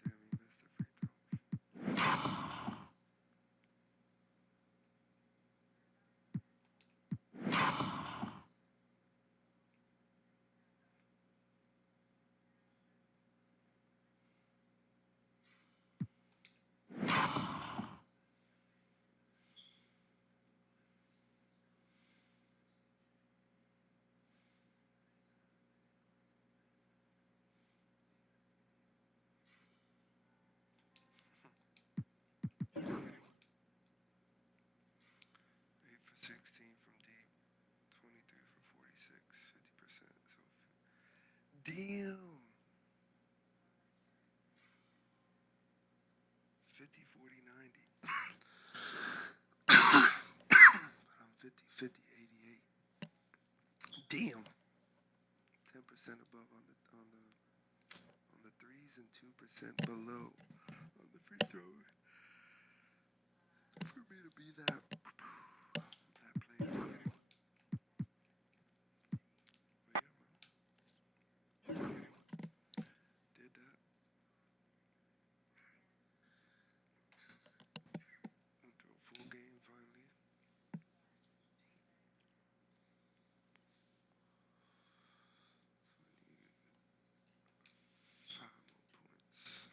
Damn, he missed the free throw. Eight for 16 from deep, 23 for 46, 50%. So, damn, 50, 40, 90. But I'm 50, 50, 88. Damn, 10% above on the threes and 2% below on the free throws. For me to be that player. But yeah, man. Did that. Into a full game finally. 5 more points.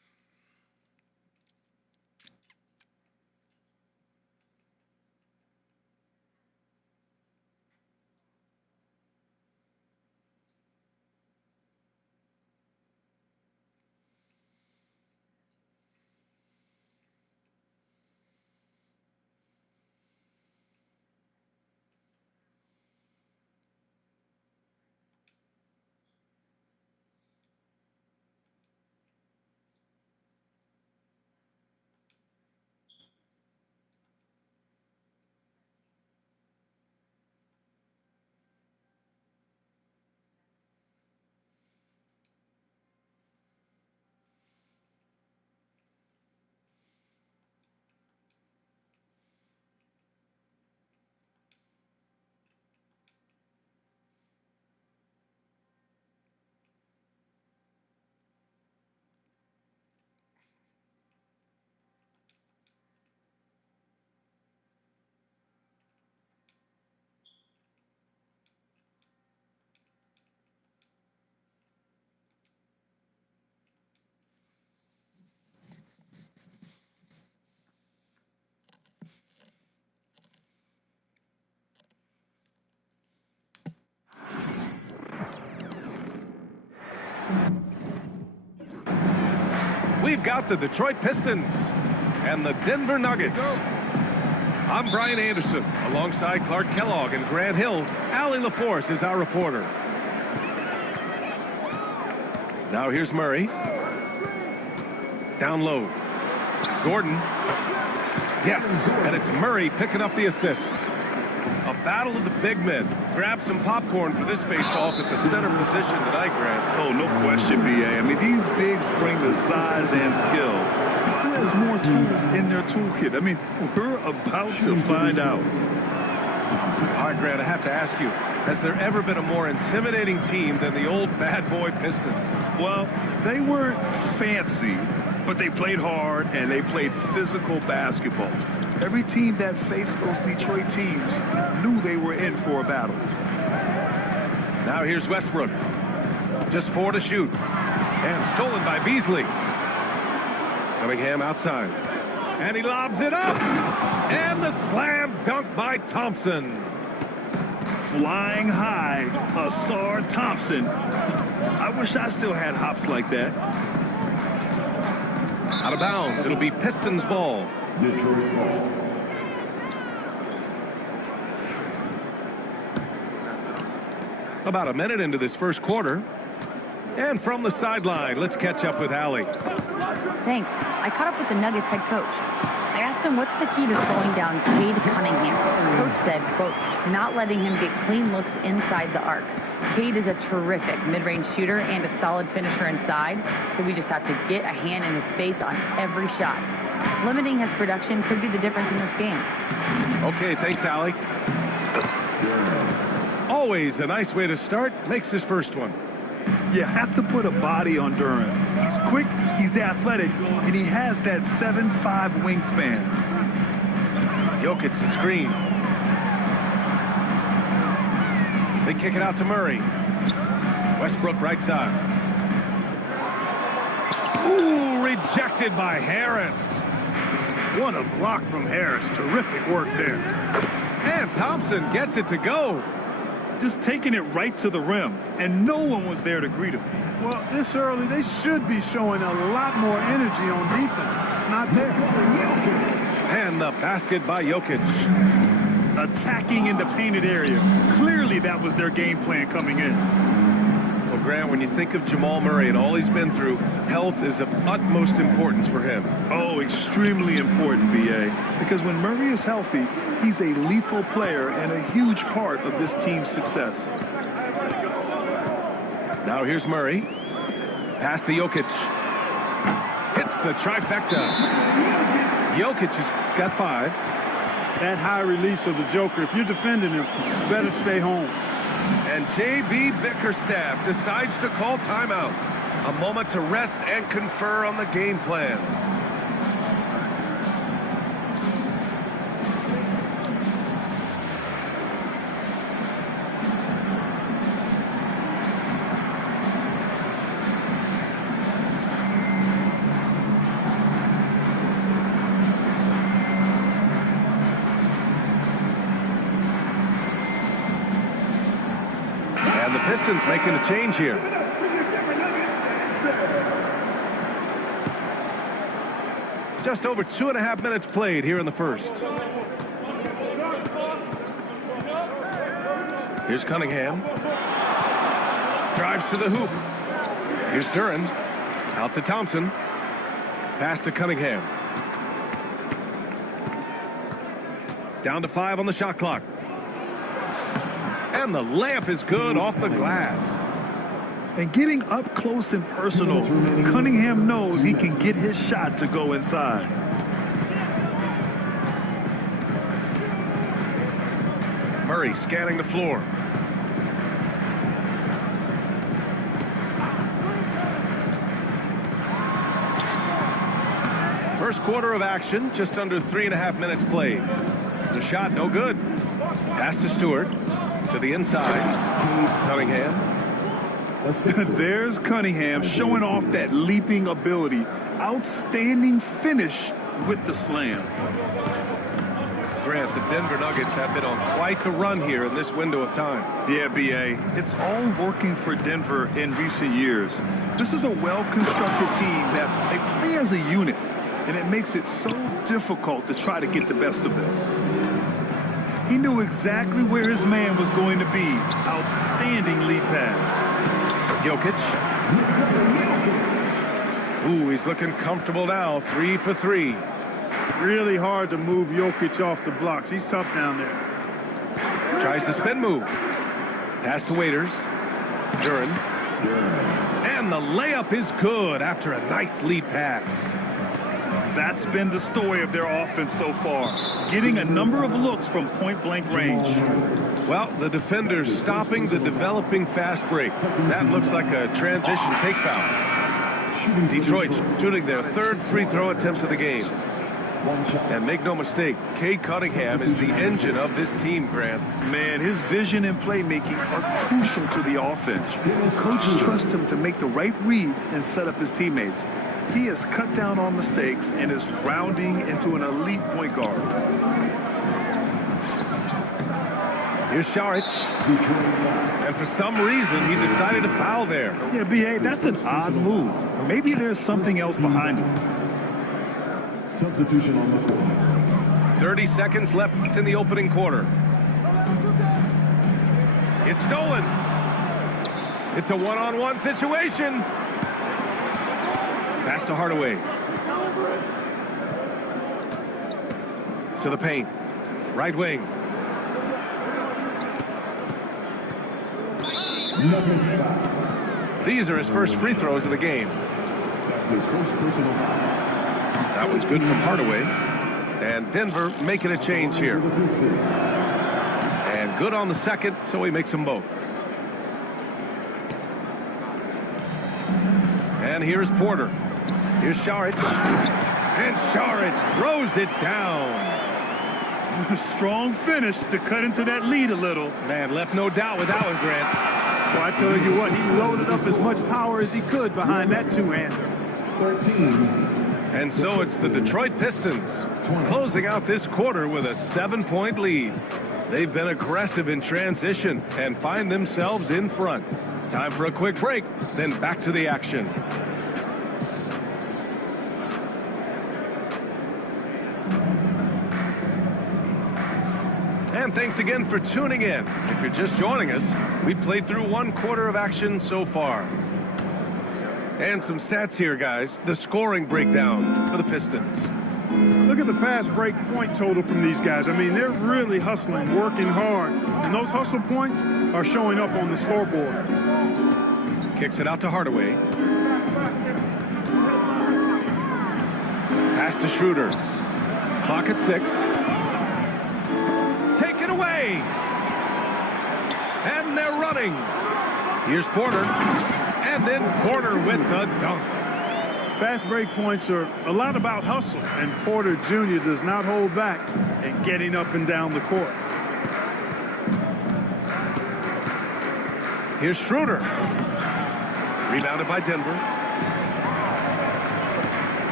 got the Detroit Pistons and the Denver Nuggets. I'm Brian Anderson, alongside Clark Kellogg and Grant Hill. Allie LaForce is our reporter. Now here's Murray. Down low. Gordon. Yes, and it's Murray picking up the assist. A battle of the big men. Grab some popcorn for this face-off at the center position tonight, Grant. Oh, no question, B.A. I mean, these bigs bring the size and skill. Who has more tools in their toolkit? I mean, we're about to find out. All right, Grant, I have to ask you, has there ever been a more intimidating team than the old bad boy Pistons? Well, they weren't fancy, but they played hard and they played physical basketball. Every team that faced those Detroit teams knew they were in for a battle. Now here's Westbrook. Just 4 to shoot. And stolen by Beasley. Cunningham outside. And he lobs it up. And the slam dunk by Thompson. Flying high, Asar Thompson. I wish I still had hops like that. Out of bounds. It'll be Pistons ball. Detroit ball. About a minute into this first quarter. And from the sideline, let's catch up with Allie. Thanks. I caught up with the Nuggets head coach. I asked him what's the key to slowing down Cade Cunningham. Coach said, quote, not letting him get clean looks inside the arc. Cade is a terrific mid-range shooter and a solid finisher inside, so we just have to get a hand in his face on every shot. Limiting his production could be the difference in this game. Okay, thanks, Allie. Always a nice way to start. Makes his first one. You have to put a body on Durant. He's quick, he's athletic, and he has that 7'5" wingspan. Jokic the screen. They kick it out to Murray. Westbrook right side. Ooh, rejected by Harris. What a block from Harris. Terrific work there. And Thompson gets it to go. Just taking it right to the rim, and no one was there to greet him. Well, this early, they should be showing a lot more energy on defense. It's not there. And the basket by Jokic. Attacking in the painted area. Clearly that was their game plan coming in. Well, Grant, when you think of Jamal Murray and all he's been through, health is of utmost importance for him. Oh, extremely important, B.A. Because when Murray is healthy, he's a lethal player and a huge part of this team's success. Now here's Murray. Pass to Jokic. Hits the trifecta. Jokic has got 5. That high release of the Joker, if you're defending him, you better stay home. And J.B. Bickerstaff decides to call timeout. A moment to rest and confer on the game plan. And the Pistons making a change here. Just over 2.5 minutes played here in the first. Here's Cunningham. Drives to the hoop. Here's Duran. Out to Thompson. Pass to Cunningham. Down to 5 on the shot clock. And the layup is good off the glass. And getting up close and personal, Cunningham knows he can get his shot to go inside. Murray scanning the floor. First quarter of action, just under 3.5 minutes played. The shot no good. Pass to Stewart. To the inside. Cunningham. There's Cunningham showing off that leaping ability. Outstanding finish with the slam. Grant, the Denver Nuggets have been on quite the run here in this window of time. Yeah, B.A., it's all working for Denver in recent years. This is a well-constructed team that they play as a unit, and it makes it so difficult to try to get the best of them. He knew exactly where his man was going to be. Outstanding lead pass. Jokic. Ooh, he's looking comfortable now. 3 for 3. Really hard to move Jokic off the blocks. He's tough down there. Tries the spin move. Pass to Waiters. Duran. And the layup is good after a nice lead pass. That's been the story of their offense so far, getting a number of looks from point-blank range. Well, the defenders stopping the developing fast break. That looks like a transition take foul. Detroit shooting their third free throw attempt of the game. And make no mistake, Cade Cunningham is the engine of this team, Grant. Man, his vision and playmaking are crucial to the offense. Coach trusts him to make the right reads and set up his teammates. He has cut down on mistakes and is rounding into an elite point guard. Here's Saric. And for some reason, he decided to foul there. Yeah, B.A., that's an odd move. Maybe there's something else behind it. Substitution on the floor. 30 seconds left in the opening quarter. It's stolen. It's a one-on-one situation. Pass to Hardaway. To the paint. Right wing. These are his first free throws of the game. That one's good from Hardaway. And Denver making a change here. And good on the second, so he makes them both. And here's Porter. Here's Saric. And Saric throws it down. Strong finish to cut into that lead a little. Man, left no doubt with that one, Grant. Well, I tell you what, he loaded up as much power as he could behind that two-hander. 13. And so it's the Detroit Pistons closing out this quarter with a 7-point lead. They've been aggressive in transition and find themselves in front. Time for a quick break, then back to the action. And thanks again for tuning in. If you're just joining us, we played through one quarter of action so far. And some stats here, guys. The scoring breakdown for the Pistons. Look at the fast break point total from these guys. I mean, they're really hustling, working hard. And those hustle points are showing up on the scoreboard. Kicks it out to Hardaway. Pass to Schroeder. Clock at 6. Take it away. And they're running. Here's Porter. And then Porter with the dunk. Fast break points are a lot about hustle, and Porter Jr. does not hold back in getting up and down the court. Here's Schroeder. Rebounded by Denver.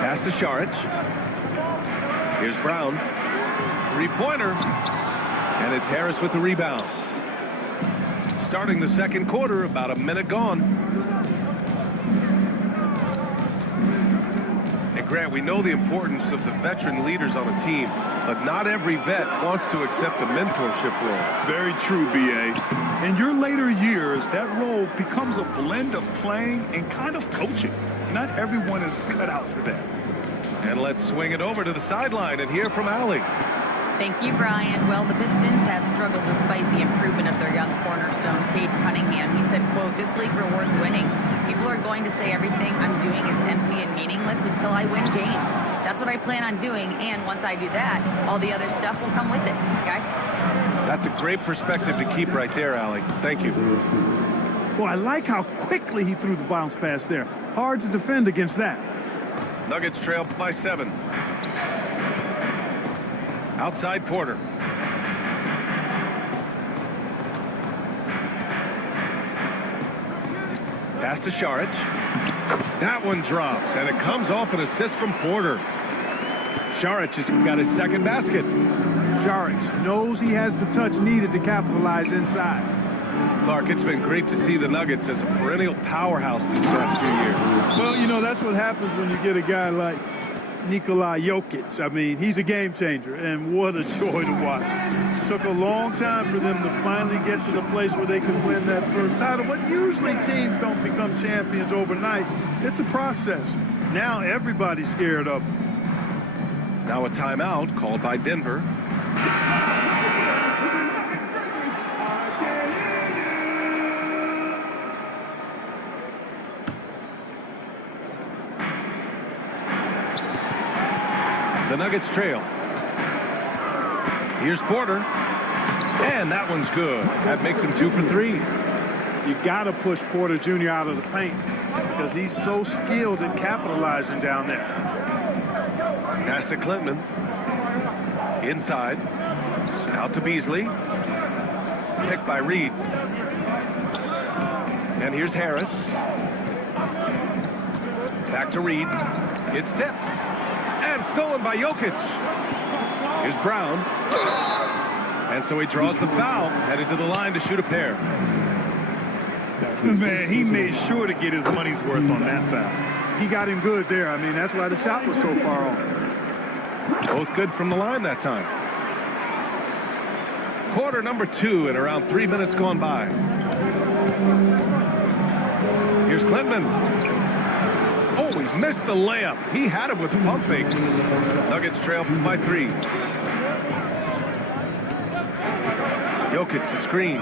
Pass to Saric. Here's Brown. Three-pointer. And it's Harris with the rebound. Starting the second quarter, about a minute gone. And Grant, we know the importance of the veteran leaders on a team, but not every vet wants to accept a mentorship role. Very true, B.A. In your later years, that role becomes a blend of playing and kind of coaching. Not everyone is cut out for that. And let's swing it over to the sideline and hear from Allie. Thank you, Brian. Well, the Pistons have struggled despite the improvement of their young cornerstone, Cade Cunningham. He said, quote, "This league rewards winning. People are going to say everything I'm doing is empty and meaningless until I win games. That's what I plan on doing, and once I do that, all the other stuff will come with it." Guys? That's a great perspective to keep right there, Allie. Thank you. Well, I like how quickly he threw the bounce pass there. Hard to defend against that. Nuggets trail by 7. Outside Porter. Pass to Saric. That one drops, and it comes off an assist from Porter. Saric has got his second basket. Saric knows he has the touch needed to capitalize inside. Clark, it's been great to see the Nuggets as a perennial powerhouse these past few years. Well, you know, that's what happens when you get a guy like Nikola Jokic. I mean, he's a game changer, and what a joy to watch. Took a long time for them to finally get to the place where they could win that first title, but usually teams don't become champions overnight. It's a process. Now everybody's scared of them. Now a timeout called by Denver. The Nuggets trail. Here's Porter. And that one's good. That makes him 2 for 3. You got to push Porter Jr. out of the paint because he's so skilled at capitalizing down there. Pass to Clinton. Inside. Out to Beasley. Picked by Reed. And here's Harris. Back to Reed. It's tipped. And stolen by Jokic. Here's Brown. And so he draws the foul, headed to the line to shoot a pair. Man, he made sure to get his money's worth on that foul. He got him good there. I mean, that's why the shot was so far off. Both good from the line that time. Quarter number 2 and around 3 minutes gone by. Here's Clinton. Oh, he missed the layup. He had it with the pump fake. Nuggets trail by 3. Jokic the screen.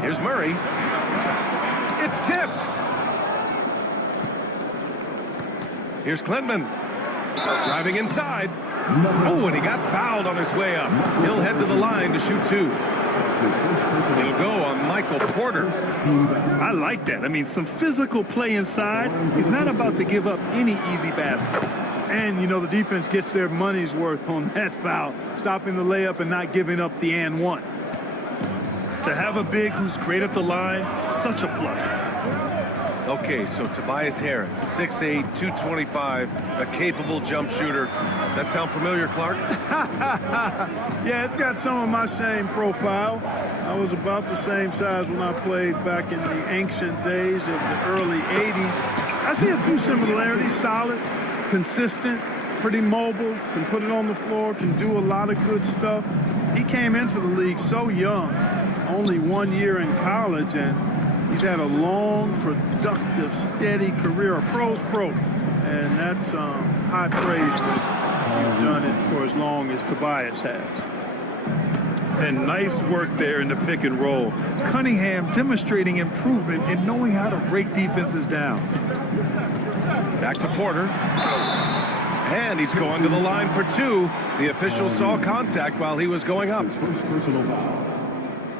Here's Murray. It's tipped. Here's Clinton. Driving inside. Oh, and he got fouled on his way up. He'll head to the line to shoot 2. He'll go on Michael Porter. I like that. I mean, some physical play inside. He's not about to give up any easy baskets. And, you know, the defense gets their money's worth on that foul, stopping the layup and not giving up the and one. To have a big who's great at the line, such a plus. Okay, so Tobias Harris, 6'8", 225, a capable jump shooter. That sound familiar, Clark? Yeah, it's got some of my same profile. I was about the same size when I played back in the ancient days of the early 80s. I see a few similarities. Solid, consistent, pretty mobile, can put it on the floor, can do a lot of good stuff. He came into the league so young, only 1 year in college, and he's had a long, productive, steady career, a pro's pro, and that's high praise that you've done it for as long as Tobias has. And nice work there in the pick and roll. Cunningham demonstrating improvement in knowing how to break defenses down. Back to Porter. And he's going to the line for 2. The official saw contact while he was going up.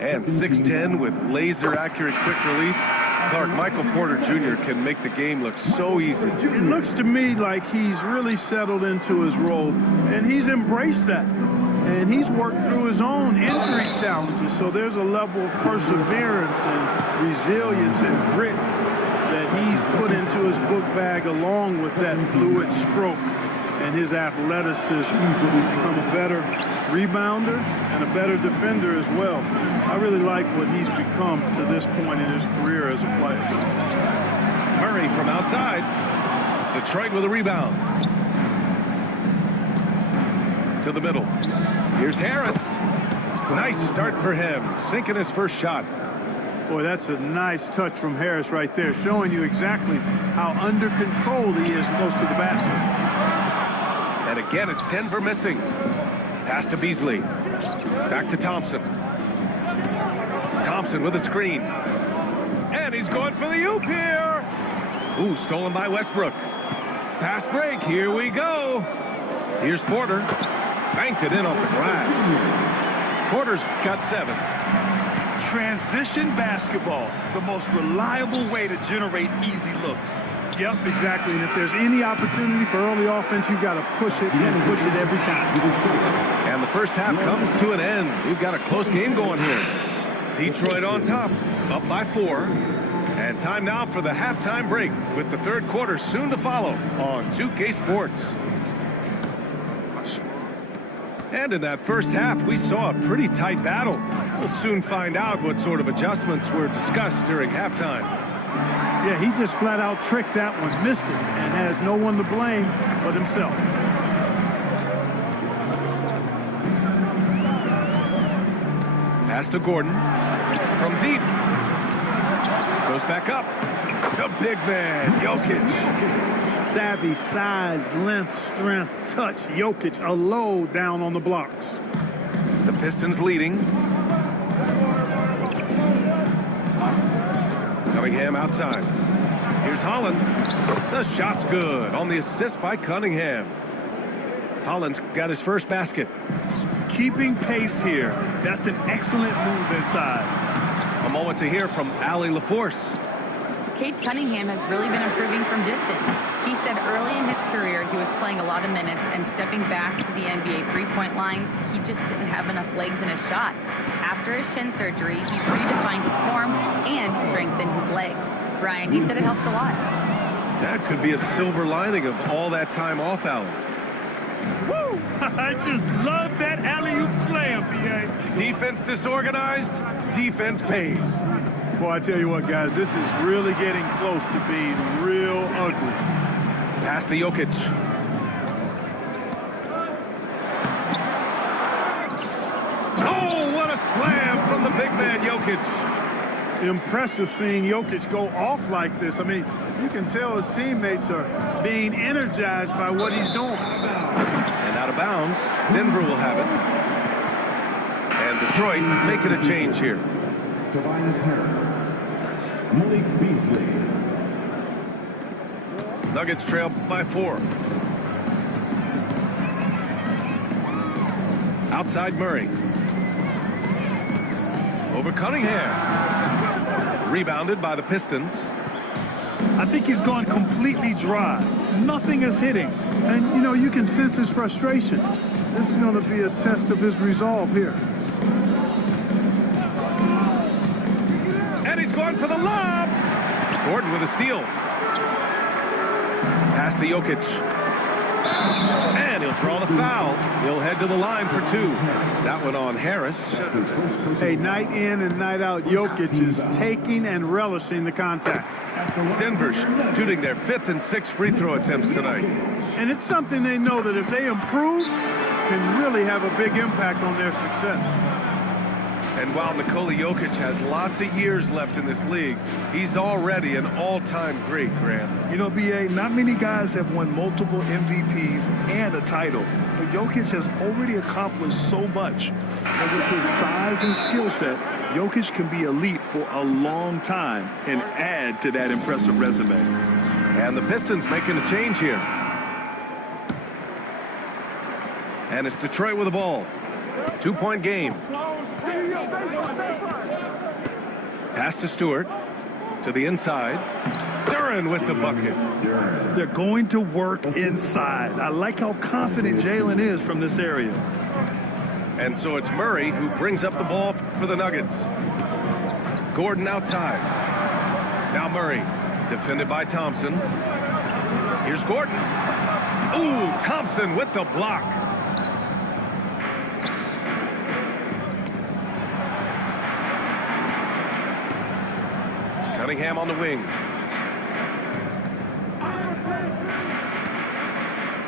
And 6'10" with laser-accurate quick release. Clark, Michael Porter Jr. can make the game look so easy. It looks to me like he's really settled into his role, and he's embraced that. And he's worked through his own injury challenges, so there's a level of perseverance and resilience and grit that he's put into his book bag along with that fluid stroke and his athleticism. He's become a better rebounder and a better defender as well. I really like what he's become to this point in his career as a player. Murray from outside. Detroit with a rebound. To the middle. Here's Harris. Nice start for him. Sinking his first shot. Boy, that's a nice touch from Harris right there, showing you exactly how under control he is close to the basket. And again, it's Denver missing. Pass to Beasley. Back to Thompson. Thompson with a screen. And he's going for the oop here. Ooh, stolen by Westbrook. Fast break. Here we go. Here's Porter. Banked it in off the glass. Porter's got 7. Transition basketball, the most reliable way to generate easy looks. Yep, exactly. And if there's any opportunity for early offense, you've got to push it and push it every time. And the first half comes to an end. We've got a close game going here. Detroit on top, up by 4. And time now for the halftime break with the third quarter soon to follow on 2K Sports. And in that first half, we saw a pretty tight battle. We'll soon find out what sort of adjustments were discussed during halftime. Yeah, he just flat out tricked that one, missed it, and has no one to blame but himself. Pass to Gordon. From deep. Goes back up. The big man, Jokic. Savvy, size, length, strength, touch. Jokic, a low down on the blocks. The Pistons leading. Cunningham outside. Here's Holland. The shot's good on the assist by Cunningham. Holland's got his first basket. Keeping pace here. That's an excellent move inside. A moment to hear from Allie LaForce. Cade Cunningham has really been improving from distance. He said early in his career he was playing a lot of minutes and stepping back to the NBA three-point line, he just didn't have enough legs in his shot. After his shin surgery, he redefined his form and strengthened his legs. Brian, he said it helped a lot. That could be a silver lining of all that time off, Allie. Woo! I just love that alley-oop slam, B.A. Defense disorganized, defense pays. Boy, I tell you what, guys, this is really getting close to being real ugly. Pass to Jokic. Oh, what a slam from the big man, Jokic. Impressive seeing Jokic go off like this. I mean, you can tell his teammates are being energized by what he's doing. And out of bounds, Denver will have it. And Detroit making a change here. Tobias Harris, Malik Beasley. Nuggets trail by 4. Outside Murray. Over Cunningham. Rebounded by the Pistons. I think he's gone completely dry. Nothing is hitting. And, you know, you can sense his frustration. This is going to be a test of his resolve here. And he's going for the lob. Gordon with a steal. Pass to Jokic. And he'll draw the foul. He'll head to the line for 2. That one on Harris. Hey, night in and night out, Jokic is taking and relishing the contact. Denver shooting their 5th and 6th free throw attempts tonight. And it's something they know that if they improve, can really have a big impact on their success. And while Nikola Jokic has lots of years left in this league, he's already an all-time great, Grant. You know, B.A., not many guys have won multiple MVPs and a title. But Jokic has already accomplished so much. And with his size and skill set, Jokic can be elite for a long time and add to that impressive resume. And the Pistons making a change here. And it's Detroit with the ball. 2-point game. Pass to Stewart. To the inside. Duren with the bucket. They're going to work inside. I like how confident Jalen is from this area. And so it's Murray who brings up the ball for the Nuggets. Gordon outside. Now Murray, defended by Thompson. Here's Gordon. Ooh, Thompson with the block. Cunningham on the wing.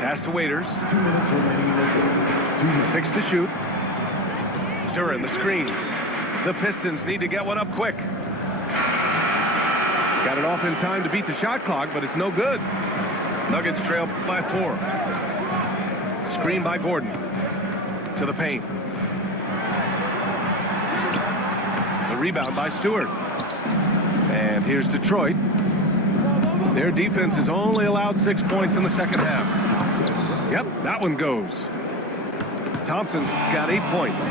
Pass to Waiters. 2 minutes remaining. 6 to shoot. Duren the screen. The Pistons need to get one up quick. Got it off in time to beat the shot clock, but it's no good. Nuggets trail by 4. Screen by Gordon. To the paint. The rebound by Stewart. And here's Detroit. Their defense has only allowed 6 points in the second half. Yep, that one goes. Thompson's got 8 points.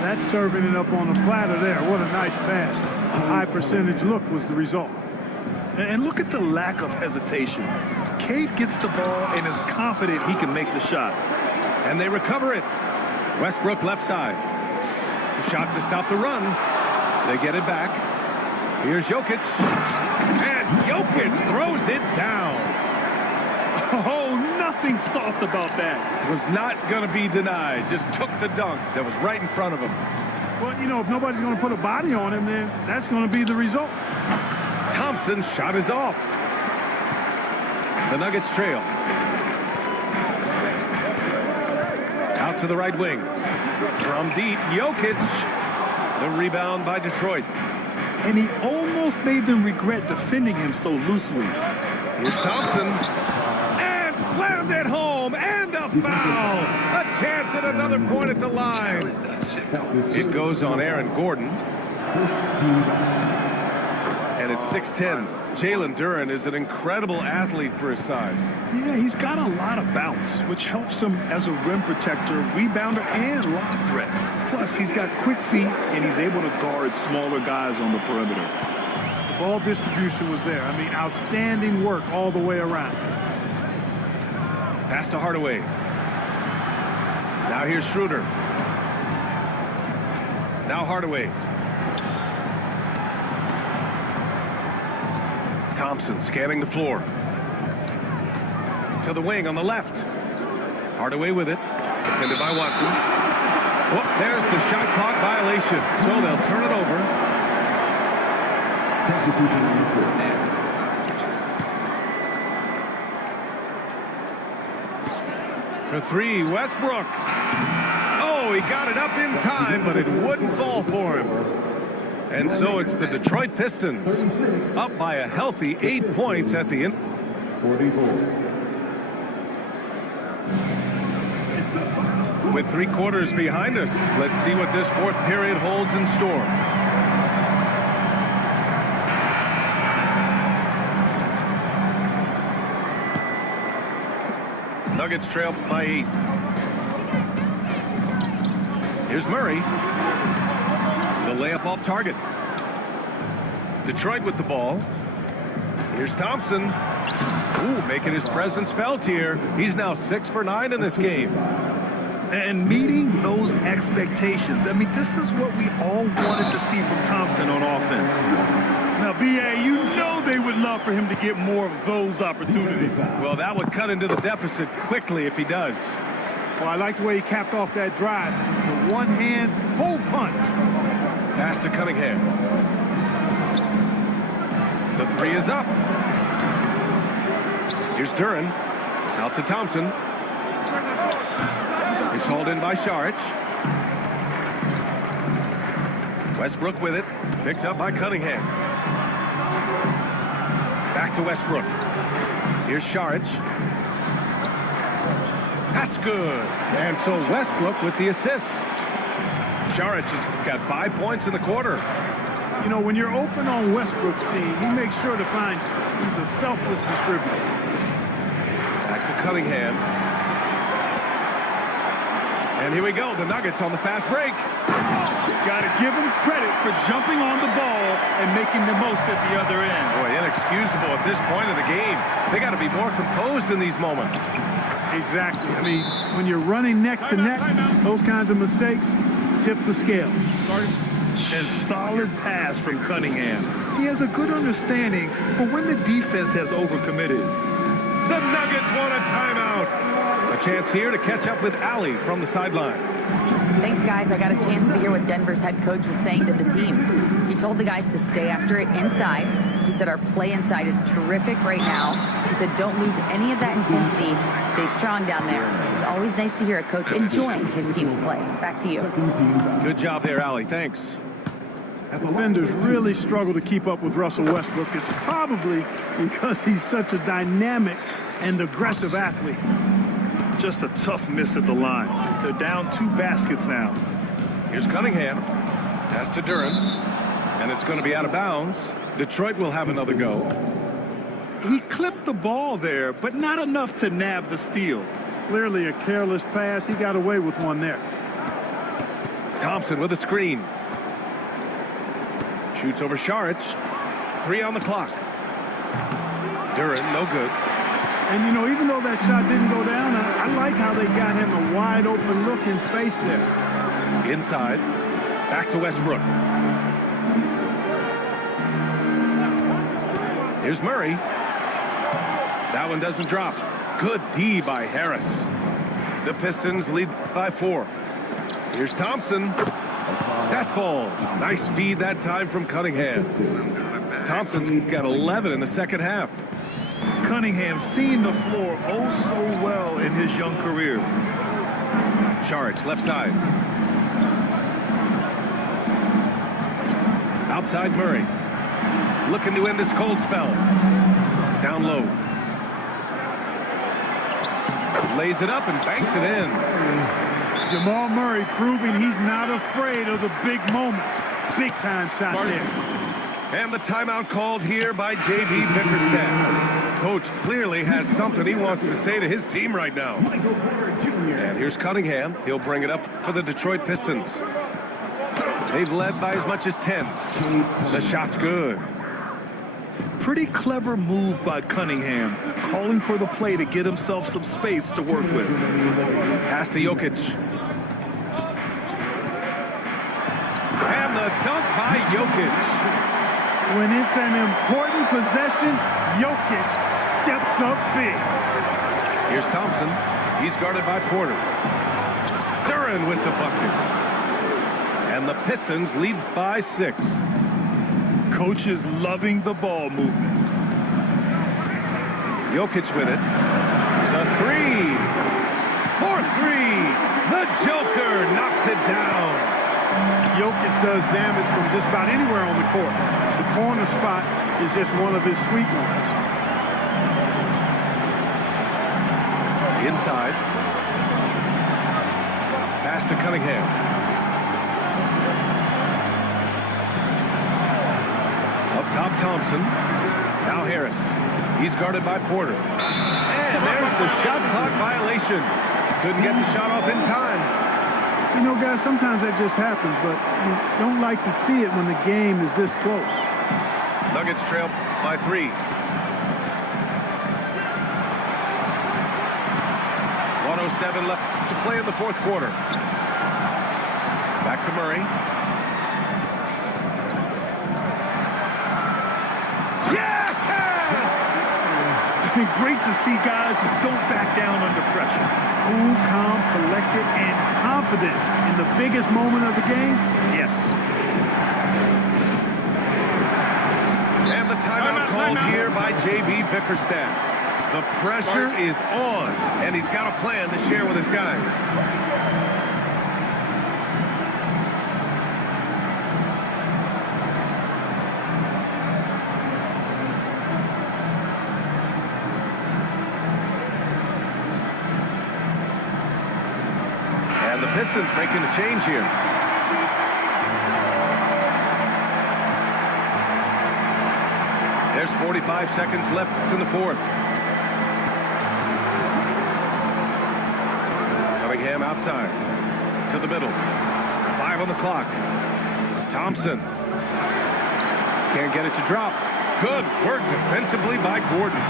That's serving it up on the platter there. What a nice pass. A high percentage look was the result. And look at the lack of hesitation. Cade gets the ball and is confident he can make the shot. And they recover it. Westbrook left side. Shot to stop the run. They get it back. Here's Jokic. And Jokic throws it down. Oh, nothing nothing soft about that. Was not going to be denied. Just took the dunk that was right in front of him. Well, you know, if nobody's going to put a body on him, then that's going to be the result. Thompson's shot is off. The Nuggets trail. Out to the right wing. From deep, Jokic. The rebound by Detroit. And he almost made them regret defending him so loosely. Here's Thompson. And slammed it home. And a foul. A chance at another point at the line. It goes on Aaron Gordon. And it's 6-10. Jalen Duren is an incredible athlete for his size. Yeah, he's got a lot of bounce, which helps him as a rim protector, rebounder, and lob threat. Plus, he's got quick feet, and he's able to guard smaller guys on the perimeter. The ball distribution was there. I mean, outstanding work all the way around. Pass to Hardaway. Now here's Schroeder. Now Hardaway. Thompson scanning the floor. To the wing on the left. Hardaway with it. Defended by Watson. Oh, there's the shot clock violation. So they'll turn it over. For three, Westbrook. Oh, he got it up in time, but it wouldn't fall for him. And so it's the Detroit Pistons up by a healthy 8 points at the end. 44. With 3 quarters behind us, let's see what this fourth period holds in store. Nuggets trail by 8. Here's Murray. The layup off target. Detroit with the ball. Here's Thompson. Ooh, making his presence felt here. He's now 6 for 9 in this game. And meeting those expectations. I mean, this is what we all wanted to see from Thompson on offense. Now, B.A., you know they would love for him to get more of those opportunities. Well, that would cut into the deficit quickly if he does. Well, I like the way he capped off that drive. The one-hand hole punch. Pass to Cunningham. The 3 is up. Here's Duren. Out to Thompson. It's hauled in by Saric. Westbrook with it. Picked up by Cunningham. Back to Westbrook. Here's Saric. That's good. And so Westbrook with the assist. Saric has got 5 points in the quarter. You know, when you're open on Westbrook's team, he makes sure to find he's a selfless distributor. Back to Cunningham. And here we go, the Nuggets on the fast break. Got to give him credit for jumping on the ball and making the most at the other end. Boy, inexcusable at this point of the game. They got to be more composed in these moments. Exactly. I mean, when you're running neck to neck, those kinds of mistakes tip the scale. And solid pass from Cunningham. He has a good understanding for when the defense has overcommitted. The Nuggets want a timeout. A chance here to catch up with Allie from the sideline. Thanks, guys. I got a chance to hear what Denver's head coach was saying to the team. He told the guys to stay after it inside. He said our play inside is terrific right now. He said don't lose any of that intensity. Stay strong down there. It's always nice to hear a coach enjoying his team's play. Back to you. Good job there, Allie. Thanks. Defenders really struggle to keep up with Russell Westbrook. It's probably because he's such a dynamic and aggressive athlete. Just a tough miss at the line. They're down 2 baskets now. Here's Cunningham. Pass to Duren. And it's going to be out of bounds. Detroit will have another go. He clipped the ball there, but not enough to nab the steal. Clearly a careless pass. He got away with one there. Thompson with a screen. Shoots over Saric. 3 on the clock. Duren, no good. And, you know, even though that shot didn't go down, I like how they got him a wide open look in space there. Inside. Back to Westbrook. Here's Murray. That one doesn't drop. Good D by Harris. The Pistons lead by 4. Here's Thompson. That falls. Nice feed that time from Cunningham. Thompson's got 11 in the second half. Cunningham seeing the floor oh so well in his young career. Saric, left side. Outside Murray. Looking to end this cold spell. Down low. Lays it up and banks it in. Jamal Murray proving he's not afraid of the big moment. Big time shot there. And the timeout called here by J.B. Bickerstaff. Coach clearly has something he wants to say to his team right now. And here's Cunningham. He'll bring it up for the Detroit Pistons. They've led by as much as 10. The shot's good. Pretty clever move by Cunningham, calling for the play to get himself some space to work with. Pass to Jokic. And the dunk by Jokic. When it's an important possession, Jokic steps up big. Here's Thompson. He's guarded by Porter. Duran with the bucket. And the Pistons lead by 6. Coach is loving the ball movement. Jokic with it. The 3. For 3. The Joker knocks it down. Jokic does damage from just about anywhere on the court. The corner spot is just one of his sweet ones. Inside. Pass to Cunningham. Up top, Thompson. Now Harris. He's guarded by Porter. And there's the shot clock violation. Couldn't get the shot off in time. You know, guys, sometimes that just happens, but you don't like to see it when the game is this close. Nuggets trail by 3. 1:07 left to play in the fourth quarter. Back to Murray. Yes! Great to see guys who don't back down under pressure. Cool, calm, collected, and confident in the biggest moment of the game. Yes. And the timeout called here by J.B. Bickerstaff. The pressure is on, and he's got a plan to share with his guys. And the Pistons making a change here. There's 45 seconds left in the fourth. Cunningham outside to the middle. 5 on the clock. Thompson can't get it to drop. Good work defensively by Gordon.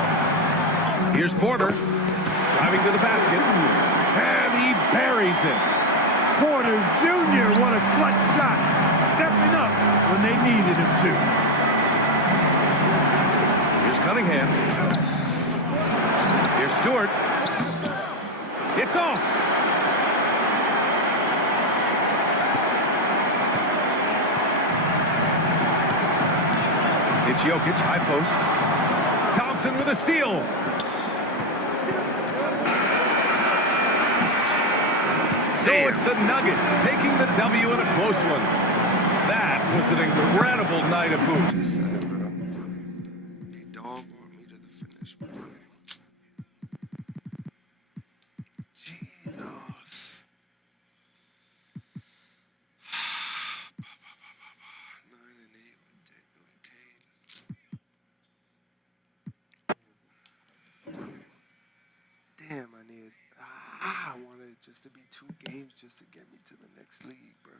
Here's Porter driving to the basket, and he buries it. Porter Jr., what a clutch shot. Stepping up when they needed him to. Here's Cunningham. Here's Stewart. It's off. It's Jokic, high post. Thompson with a steal. So it's the Nuggets taking the W in a close one. That was an incredible night of hoops. They dog on me to the finish, bro. Jesus. 9-8 with Cade. Damn, I wanted it just to be 2 games just to get me to the next league, bro.